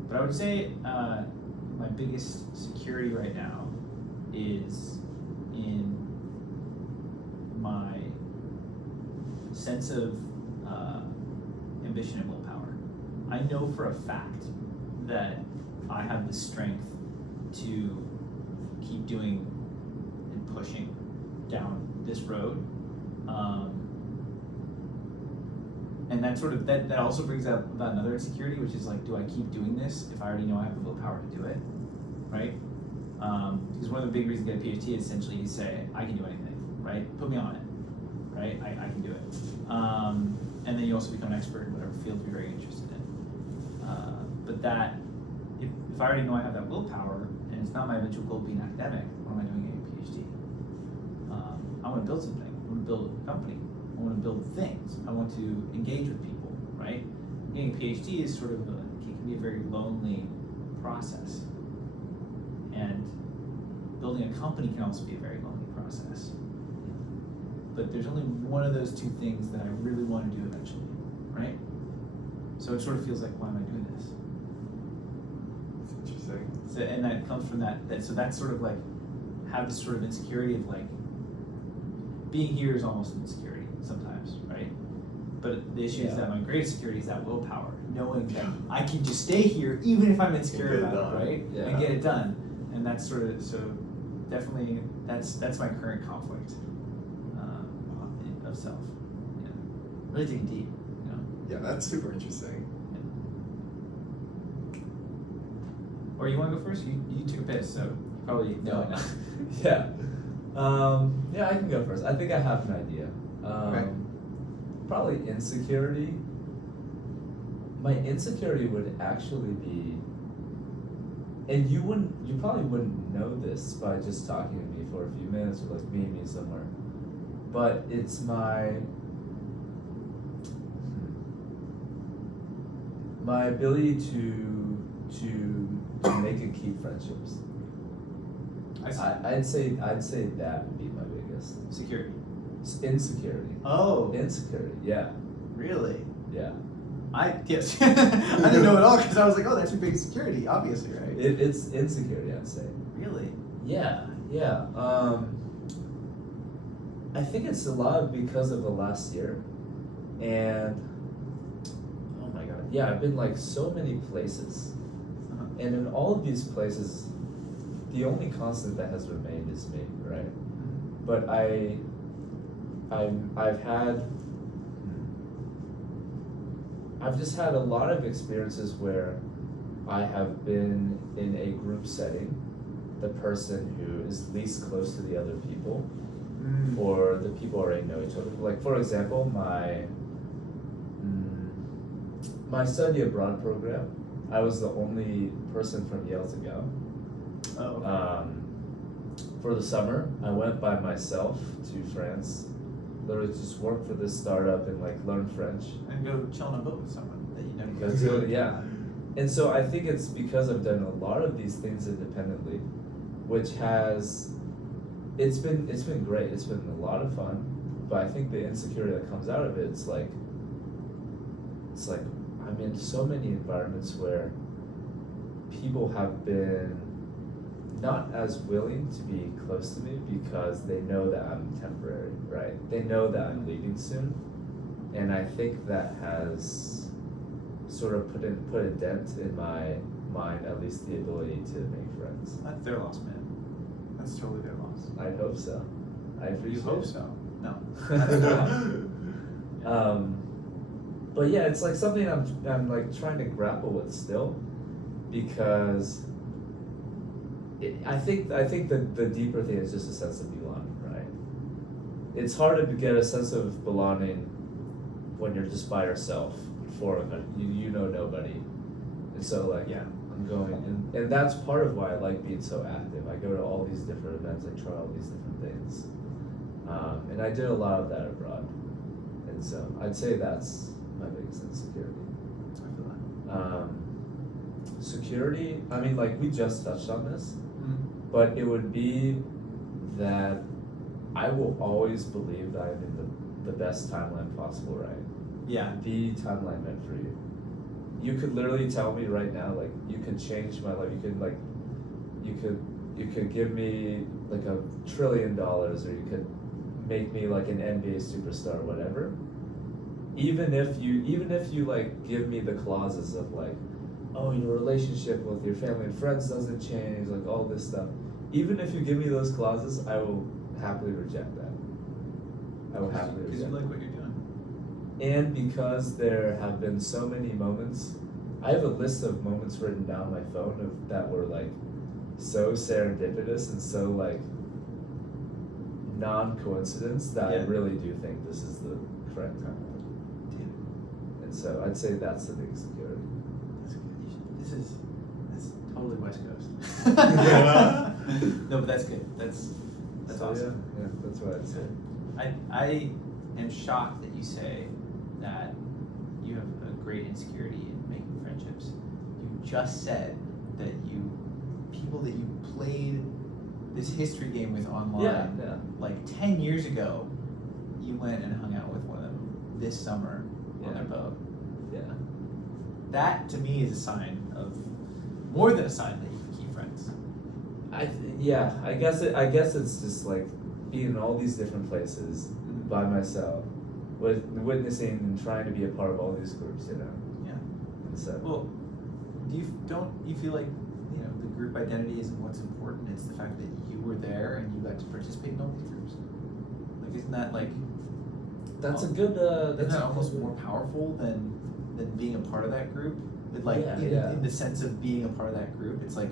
But I would say my biggest security right now is in my sense of ambition and willpower. I know for a fact that I have the strength to keep doing and pushing down this road. And that sort of, that also brings up about another insecurity, which is like, do I keep doing this if I already know I have the willpower to do it, right? Because one of the big reasons to get a PhD is essentially you say, I can do anything, right? Put me on it, right? I can do it. And then you also become an expert in whatever field you're very interested in. But that, if I already know I have that willpower, and it's not my eventual goal to be an academic, what am I doing getting a PhD? I want to build something. I want to build a company. I want to build things. I want to engage with people, right? Getting a PhD is sort of it can be a very lonely process. And building a company can also be a very lonely process. But there's only one of those two things that I really want to do eventually, right? So it sort of feels like, why am I doing this? That's interesting. So, and that comes from that so that's sort of like, have this sort of insecurity of like, being here is almost an insecurity sometimes, right? But the issue is that my greatest security is that willpower, knowing that I can just stay here even if I'm insecure about it, right? Yeah. And get it done. And that's sort of, so definitely, that's my current conflict of self. Yeah. Really digging deep, you know? Yeah, that's super interesting. Or you want to go first? You took a piss, so you probably know it now. Yeah. Yeah, I can go first. I think I have an idea. Okay. Probably insecurity. My insecurity would actually be, and you probably wouldn't know this by just talking to me for a few minutes or like meeting me somewhere, but it's my ability to make and keep friendships. I'd say that would be my biggest Security. insecurity. Oh. Insecurity, yeah, Really? yeah. Yes. I didn't know at all because I was like, oh, that's your biggest security, obviously, right? It's insecurity, I'd say. Really? Yeah. I think it's a lot because of the last year, and oh my god, yeah, I've been like so many places, and in all of these places, the only constant that has remained is me, right? But I've just had a lot of experiences where I have been in a group setting the person who is least close to the other people, or the people already know each other. Like, for example, my study abroad program, I was the only person from Yale to go. Oh. Okay. For the summer, I went by myself to France, literally just work for this startup and like learn French. And go chill on a boat with someone that you know. Because, yeah. And so I think it's because I've done a lot of these things independently, which has, it's been great. It's been a lot of fun, but I think the insecurity that comes out of it, it's like I'm in so many environments where people have been not as willing to be close to me because they know that I'm temporary, right? They know that I'm leaving soon, and I think that has sort of put a dent in my mind, at least the ability to make friends. That's their loss, man. That's totally their loss. I hope so. I appreciate You hope it. so. No. But yeah, it's like something I'm like trying to grapple with still, because I think that the deeper thing is just a sense of belonging, right? It's hard to get a sense of belonging when you're just by yourself for you know nobody, and so like Yeah. I'm going, and that's part of why I like being so active. I go to all these different events, I try all these different things, and I did a lot of that abroad, and so I'd say that's my biggest insecurity. I feel that. Security, I mean, like we just touched on this, Mm-hmm. but it would be that I will always believe that I'm in the best timeline possible, right? Yeah. The timeline meant for you. You could literally tell me right now, like, you could change my life. You could give me like $1 trillion, or you could make me like an NBA superstar, whatever. Even if you like give me the clauses of like, oh, your relationship with your family and friends doesn't change, like all this stuff. Even if you give me those clauses, I will happily reject that. I will happily Because reject you that. like what you're doing. And because there have been so many moments, I have a list of moments written down on my phone that were like so serendipitous and so like non-coincidence that I Yeah. really do think this is the correct time. And so I'd say that's the big security. That's totally West Coast. Yeah. No, but that's good. That's So, awesome. Yeah, that's what I'd say. I am shocked that you say that you have a great insecurity in making friendships. You just said that people that you played this history game with online, Yeah. like 10 years ago, you went and hung out with one of them this summer on their boat. Yeah. That to me is a sign of, more than a sign that you can keep friends. I guess it's just like being in all these different places by myself, with witnessing and trying to be a part of all these groups, you know. Yeah. And so Well, don't you feel like, you know, the group identity isn't what's important? It's the fact that you were there and you got to participate in all these groups. Like, isn't that like? that's a good. Isn't That's that a almost good- more powerful than being a part of that group? But like Yeah. in the sense of being a part of that group, it's like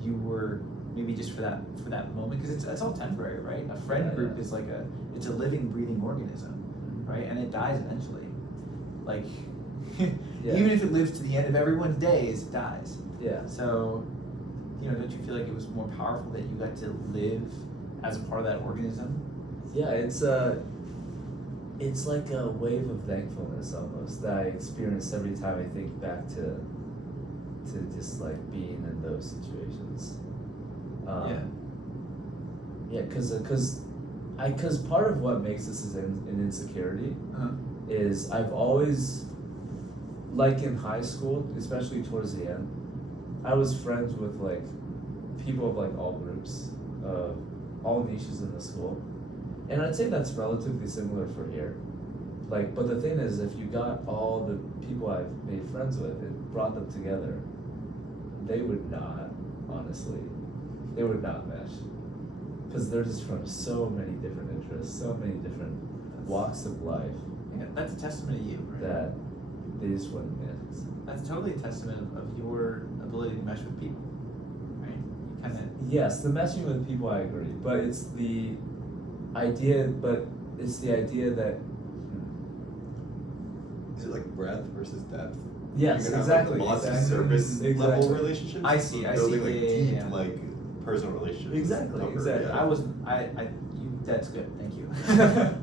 you were maybe just for that moment, because it's all temporary, right? A friend Yeah, group yeah. is like it's a living, breathing organism, right? And it dies eventually. Like Yeah. even if it lives to the end of everyone's days, it dies. Yeah. So, you know, don't you feel like it was more powerful that you got to live as a part of that organism? Yeah, it's like a wave of thankfulness almost that I experience every time I think back to just like being in those situations. Yeah, because part of what makes this is an insecurity is I've always, like in high school, especially towards the end, I was friends with like people of like all groups, all niches in the school, and I'd say that's relatively similar for here. Like, but the thing is, if you got all the people I've made friends with, it brought them together. They would not, honestly, they would not mesh, because they're just from so many different interests, so many different walks of life, Yeah, that's a testament to you, right? that they raised when music's. That's totally a testament of your ability to mesh with people, right? You kind of. Yes, the meshing with people, I agree, but it's the idea. But it's the idea that. Is it like breadth versus depth? Yes, You can exactly. Have, like, lots exactly. of surface level Exactly. relationships. I see, I building see, like yeah, deep yeah. like personal relationships. Exactly, exactly. I wasn't. That's good. Thank you.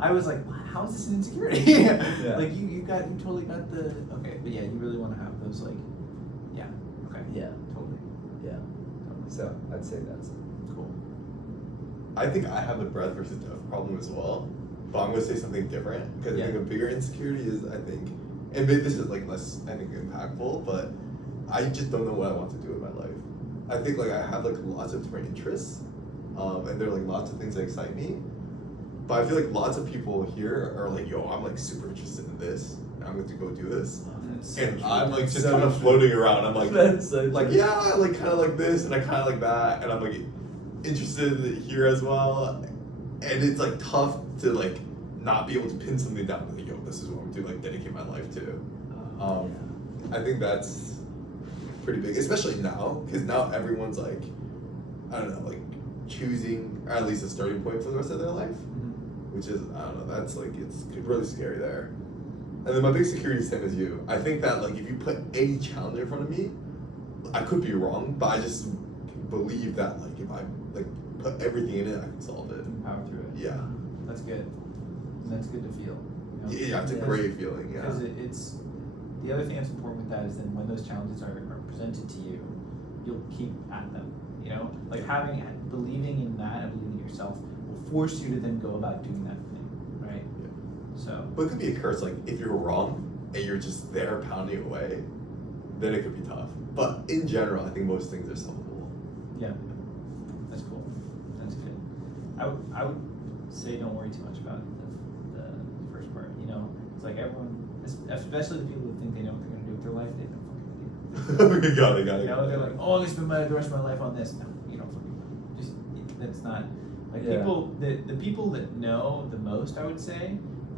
I was like, wow, how is this an insecurity? Yeah. Like you totally got the okay, but yeah, you really want to have those like, yeah, okay, Yeah, totally, yeah. So I'd say that's it. cool. I think I have the breadth versus depth problem as well, but I'm gonna say something different because Yeah. I think a bigger insecurity is I think, and maybe this is like less I think impactful, but I just don't know what I want to do in my life. I think like I have like lots of different interests, and there are like lots of things that excite me, but I feel like lots of people here are like, yo, I'm like super interested in this, and I'm going to go do this, and I'm like just So kind of true. floating around. I'm like, That's so like true. yeah, I like kind of like this, and I kind of like that, and I'm like interested here as well, and it's like tough to like not be able to pin something down. Like, yo, this is what I'm going to like dedicate my life to. I think that's pretty big, especially now, because now everyone's like, I don't know, like choosing at least a starting point for the rest of their life, which is I don't know, that's like it's really scary there. And then my big security is the same as you. I think that like if you put any challenge in front of me, I could be wrong, but I just believe that like if I like put everything in it, I can solve it. Power through it. Yeah. That's good. That's good to feel. You know? Yeah, it's a great feeling. Yeah. Because it's the other thing that's important with that is then when those challenges are presented to you, you'll keep at them. You know, like believing in that and believing in yourself will force you to then go about doing that thing, right? Yeah. So. But it could be a curse. Like if you're wrong and you're just there pounding away, then it could be tough. But in general, I think most things are solvable. Yeah, that's cool. That's good. I would say don't worry too much about the first part. You know, it's like everyone, especially the people who think they know what they're gonna do with their life, they don't fucking idea. got it. You know, they're like, oh, I'm gonna spend the rest of my life on this. No, you don't fucking just. That's not like Yeah. people. The people that know the most, I would say,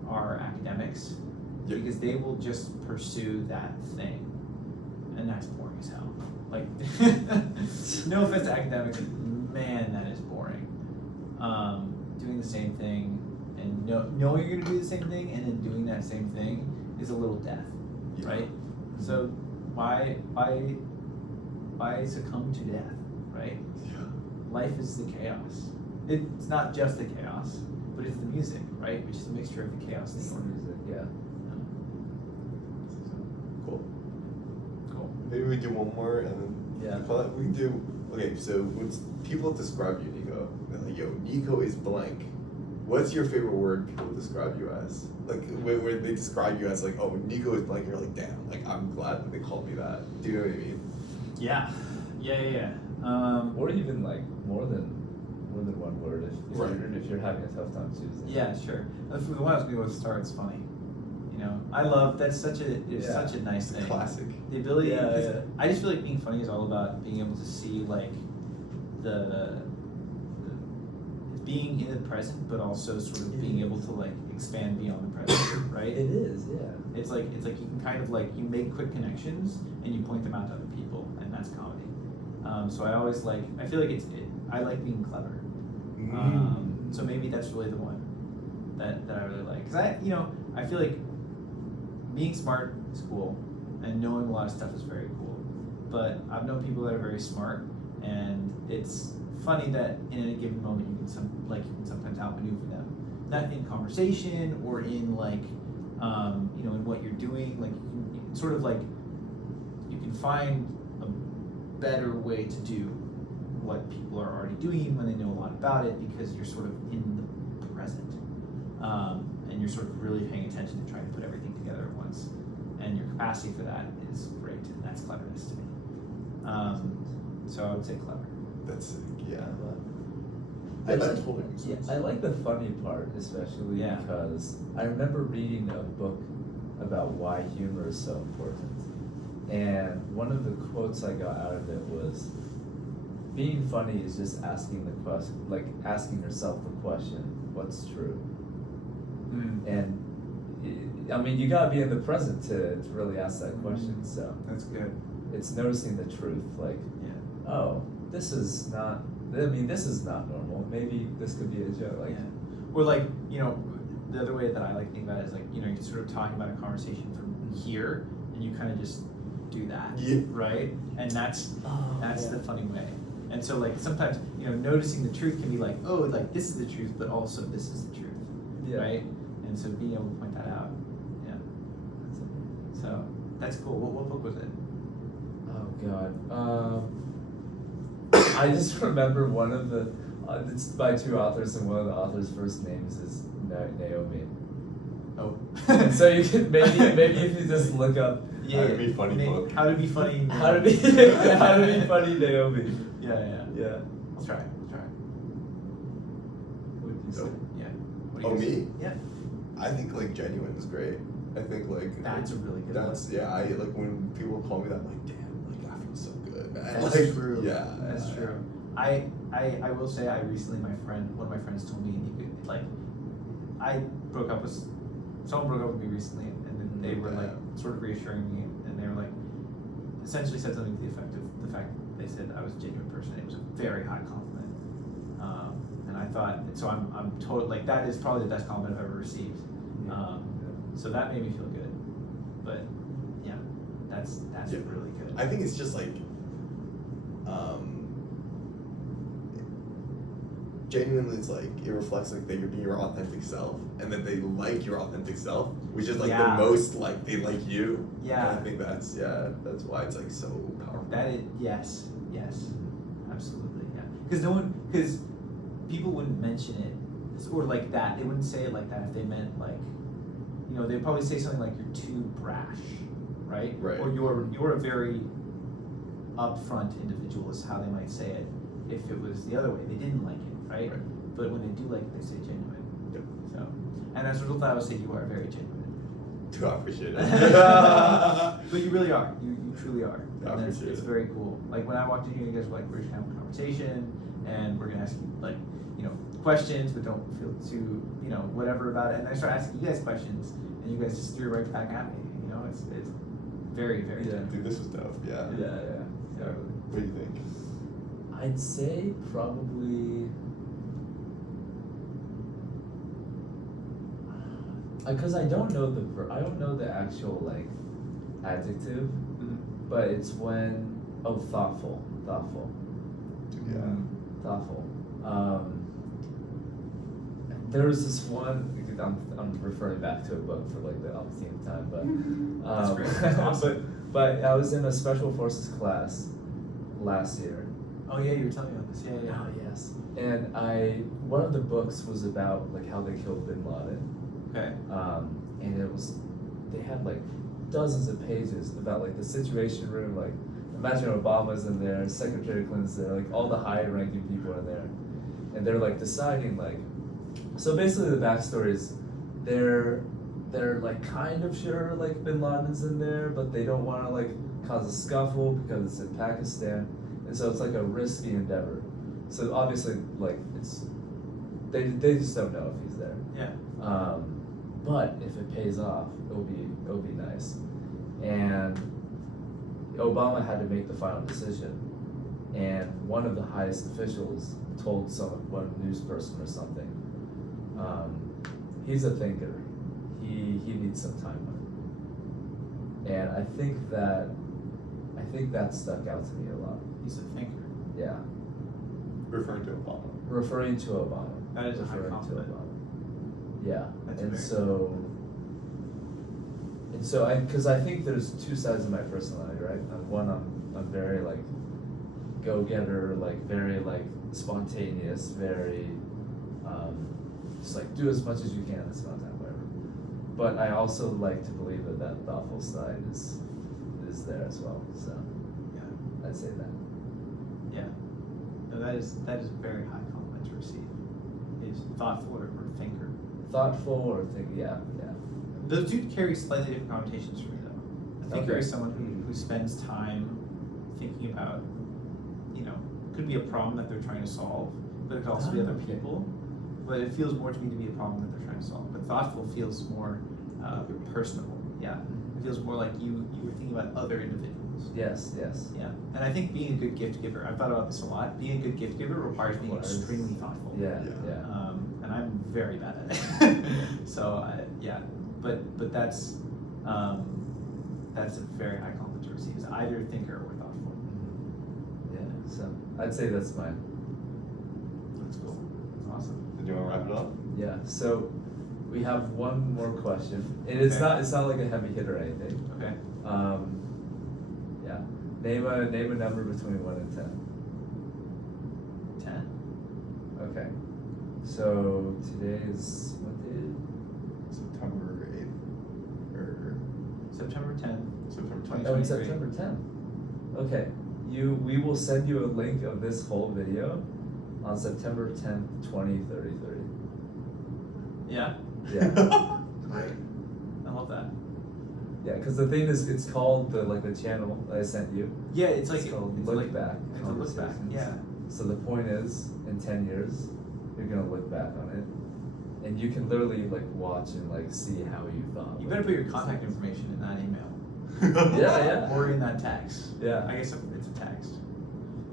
are academics, Yep. because they will just pursue that thing, and that's boring as hell. Like, no offense to academics, man, that is boring. Doing the same thing and knowing you're gonna do the same thing and then doing that same thing is a little death, Yeah. right? So why succumb to death, right? Yeah. Life is the chaos. It's not just the chaos, but it's the music, right? Which is a mixture of the chaos and It's the the order. music, yeah. Cool. Cool. Maybe we do one more and then Yeah. we can do. Okay, so when people describe you, Nico, they're like, "Yo, Nico is blank." What's your favorite word people describe you as? Like when they describe you as like, "Oh, Nico is blank," you're like, "Damn!" Like I'm glad that they called me that. Do you know what I mean? Yeah. Or even like more than one word if Right. you're having a tough time choosing. Yeah, sure. The one I was gonna go with star is funny. You know, I love that's such a Yeah. such a nice It's a thing. classic. The ability. Yeah, 'cause yeah. I just feel like being funny is all about being able to see like the being in the present, but also sort of being able to like expand beyond the present, right? It is, yeah. It's like you can kind of like you make quick connections and you point them out to other people, and that's comedy. So I always like I feel like I like being clever. So maybe that's really the one that I really like, because I feel like being smart is cool and knowing a lot of stuff is very cool, but I've known people that are very smart, and it's funny that in any given moment you can sometimes outmaneuver them, not in conversation or in like in what you're doing. Like you can sort of like you can find a better way to do what people are already doing, even when they know a lot about it, because you're sort of in the present, and you're sort of really paying attention and trying to put everything together at once. And your capacity for that is great, and that's cleverness to me. So I would say clever. That's sick. Yeah. I That like, totally makes yeah, sense. I like the funny part, especially Yeah. because I remember reading a book about why humor is so important. And one of the quotes I got out of it was, being funny is just asking the question, like asking yourself the question, what's true? And I mean, you gotta be in the present to really ask that question. So That's good. it's noticing the truth, like, Yeah. oh, this is not. I mean, this is not normal. Maybe this could be a joke. Like, Yeah. Or like, you know, the other way that I like to think about it is like, you know, you're sort of talking about a conversation from here, and you kind of just do that, Yeah. right? And that's yeah. the funny way. And so like sometimes, you know, noticing the truth can be like, oh, like this is the truth, but also this is the truth, Yeah. right? And so being able to point that out, yeah. So that's cool. What book was it? Oh God. I just remember one of the. It's by two authors, and one of the authors' first names is Naomi. Oh. And so you could maybe if you just look up How to Be Funny book. How to be funny. how to be funny Naomi. Yeah. Yeah. Let's try. What would you say? Yeah. What do Oh, you guys me? think? Yeah. I think like genuine is great. I think like That's a really good that's one. yeah. I like when people call me that, I'm like damn, like that feels so good, man. That's like, true. Yeah, That's true. I will say one of my friends told me, and he could like, someone broke up with me recently, and then they were like sort of reassuring me, and they were like, essentially said something to the effect of the fact that they said I was a genuine person. It was a very high compliment, and I thought so. I'm told like that is probably the best compliment I've ever received. So that made me feel good, but yeah, that's Yeah. really good. I think it's just like genuinely, it's like it reflects like that you're being your authentic self, and that they like your authentic self, which is like Yeah. the most like they like you. Yeah. And I think that's why it's like so powerful. That is yes, absolutely, yeah. Because people wouldn't mention it, or like that. They wouldn't say it like that if they meant like, you know, they'd probably say something like you're too brash, right? Right. Or you're a very upfront individual is how they might say it. If it was the other way, they didn't like it, right? But when they do like it, they say genuine. Yep. So, and as a result, I would say you are very genuine. Do I appreciate it? But you really are. You truly are. I And appreciate it's it. very cool. Like when I walked in here, you guys were like, we're just gonna have a conversation, and we're gonna ask you like, you know, questions, but don't feel too, you know, whatever about it. And I started asking you guys questions, and you guys just threw right back at me. You know, it's very, very. Yeah. Dude, this was dope. Yeah. Yeah. What do you think? I'd say probably. Because I don't know the actual like adjective, but it's when thoughtful. Yeah. Thoughtful. There was this one. I'm referring back to a book for like the umpteenth time, but That's great. That's awesome. but I was in a special forces class last year. Oh yeah, you were telling me about this. Yeah. Oh yes. And one of the books was about like how they killed Bin Laden. Okay. And they had like dozens of pages about like the Situation Room, like imagine Obama's in there, Secretary Clinton's there, like all the high-ranking people are there, and they're like deciding like, so basically the backstory is they're like kind of sure like Bin Laden's in there, but they don't want to like cause a scuffle because it's in Pakistan, and so it's like a risky endeavor. So obviously like they just don't know if he's there. Yeah. But if it pays off, it'll be nice. And Obama had to make the final decision, and one of the highest officials told one news person or something, he's a thinker. He needs some time with it. And I think that stuck out to me a lot. He's a thinker. Yeah. Referring to Obama. Referring to Obama. That is a high Referring to compliment. Obama. Yeah. That's And very so because I think there's two sides of my personality, right? One, I'm very like go-getter, like very like spontaneous, very just like do as much as you can at some time, whatever. But I also like to believe that thoughtful side is there as well. So Yeah. I'd say that. Yeah. No, that is a very high compliment to receive. Is thoughtful or thinker. Thoughtful or yeah. Those do carry slightly different connotations for me, though. A thinker Okay. is someone who spends time thinking about, you know, could be a problem that they're trying to solve, but it could also be other Okay. people. But it feels more to me to be a problem that they're trying to solve. But thoughtful feels more personable. Yeah, it feels more like you were thinking about other individuals. Yes, yes. Yeah, and I think being a good gift giver, I've thought about this a lot. Being a good gift giver requires being extremely thoughtful. Yeah, Yeah. yeah. And I'm very bad at it. So yeah, but that's a very high compliment to receive. Is either thinker or thoughtful. Yeah, so I'd say that's mine. That's cool. Awesome. Did you want to wrap it up? Yeah, so we have one more question. And it's Okay. not like a heavy hit or anything. Okay. Yeah. Name a number between 1 and 10. 10. Okay. So today is what day? September 8th. Or September 10th. September 20th. Oh, it's 23. September 10th. Okay. We will send you a link of this whole video on September 10th, 2033. Yeah. Yeah. Great. I love that. Yeah, because the thing is, it's called the channel that I sent you. Yeah, it's like called it's Look like, Back It's a look back. Conversations. Yeah. So the point is, in 10 years, you're gonna look back on it, and you can literally watch and see how you thought. You better put your contact information in that email. Yeah, yeah. Or in that text. Yeah. I guess it's a text.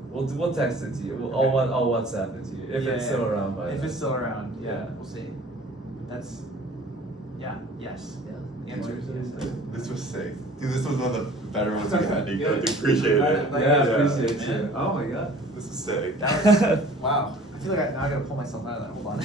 We'll text it to you. Okay. I'll WhatsApp it to you if it's still around by If then. it's still around, yeah, Yeah. we'll see. That's, yeah, yes. Yeah. The answer is yes. This was sick. Dude, this was one of the better ones we had, Nico. Yeah. I appreciate it. Like- Yeah, I Yeah. appreciate Man. you. Oh my god. This is sick. That was, wow. I feel like now I gotta pull myself out of that. Hold on.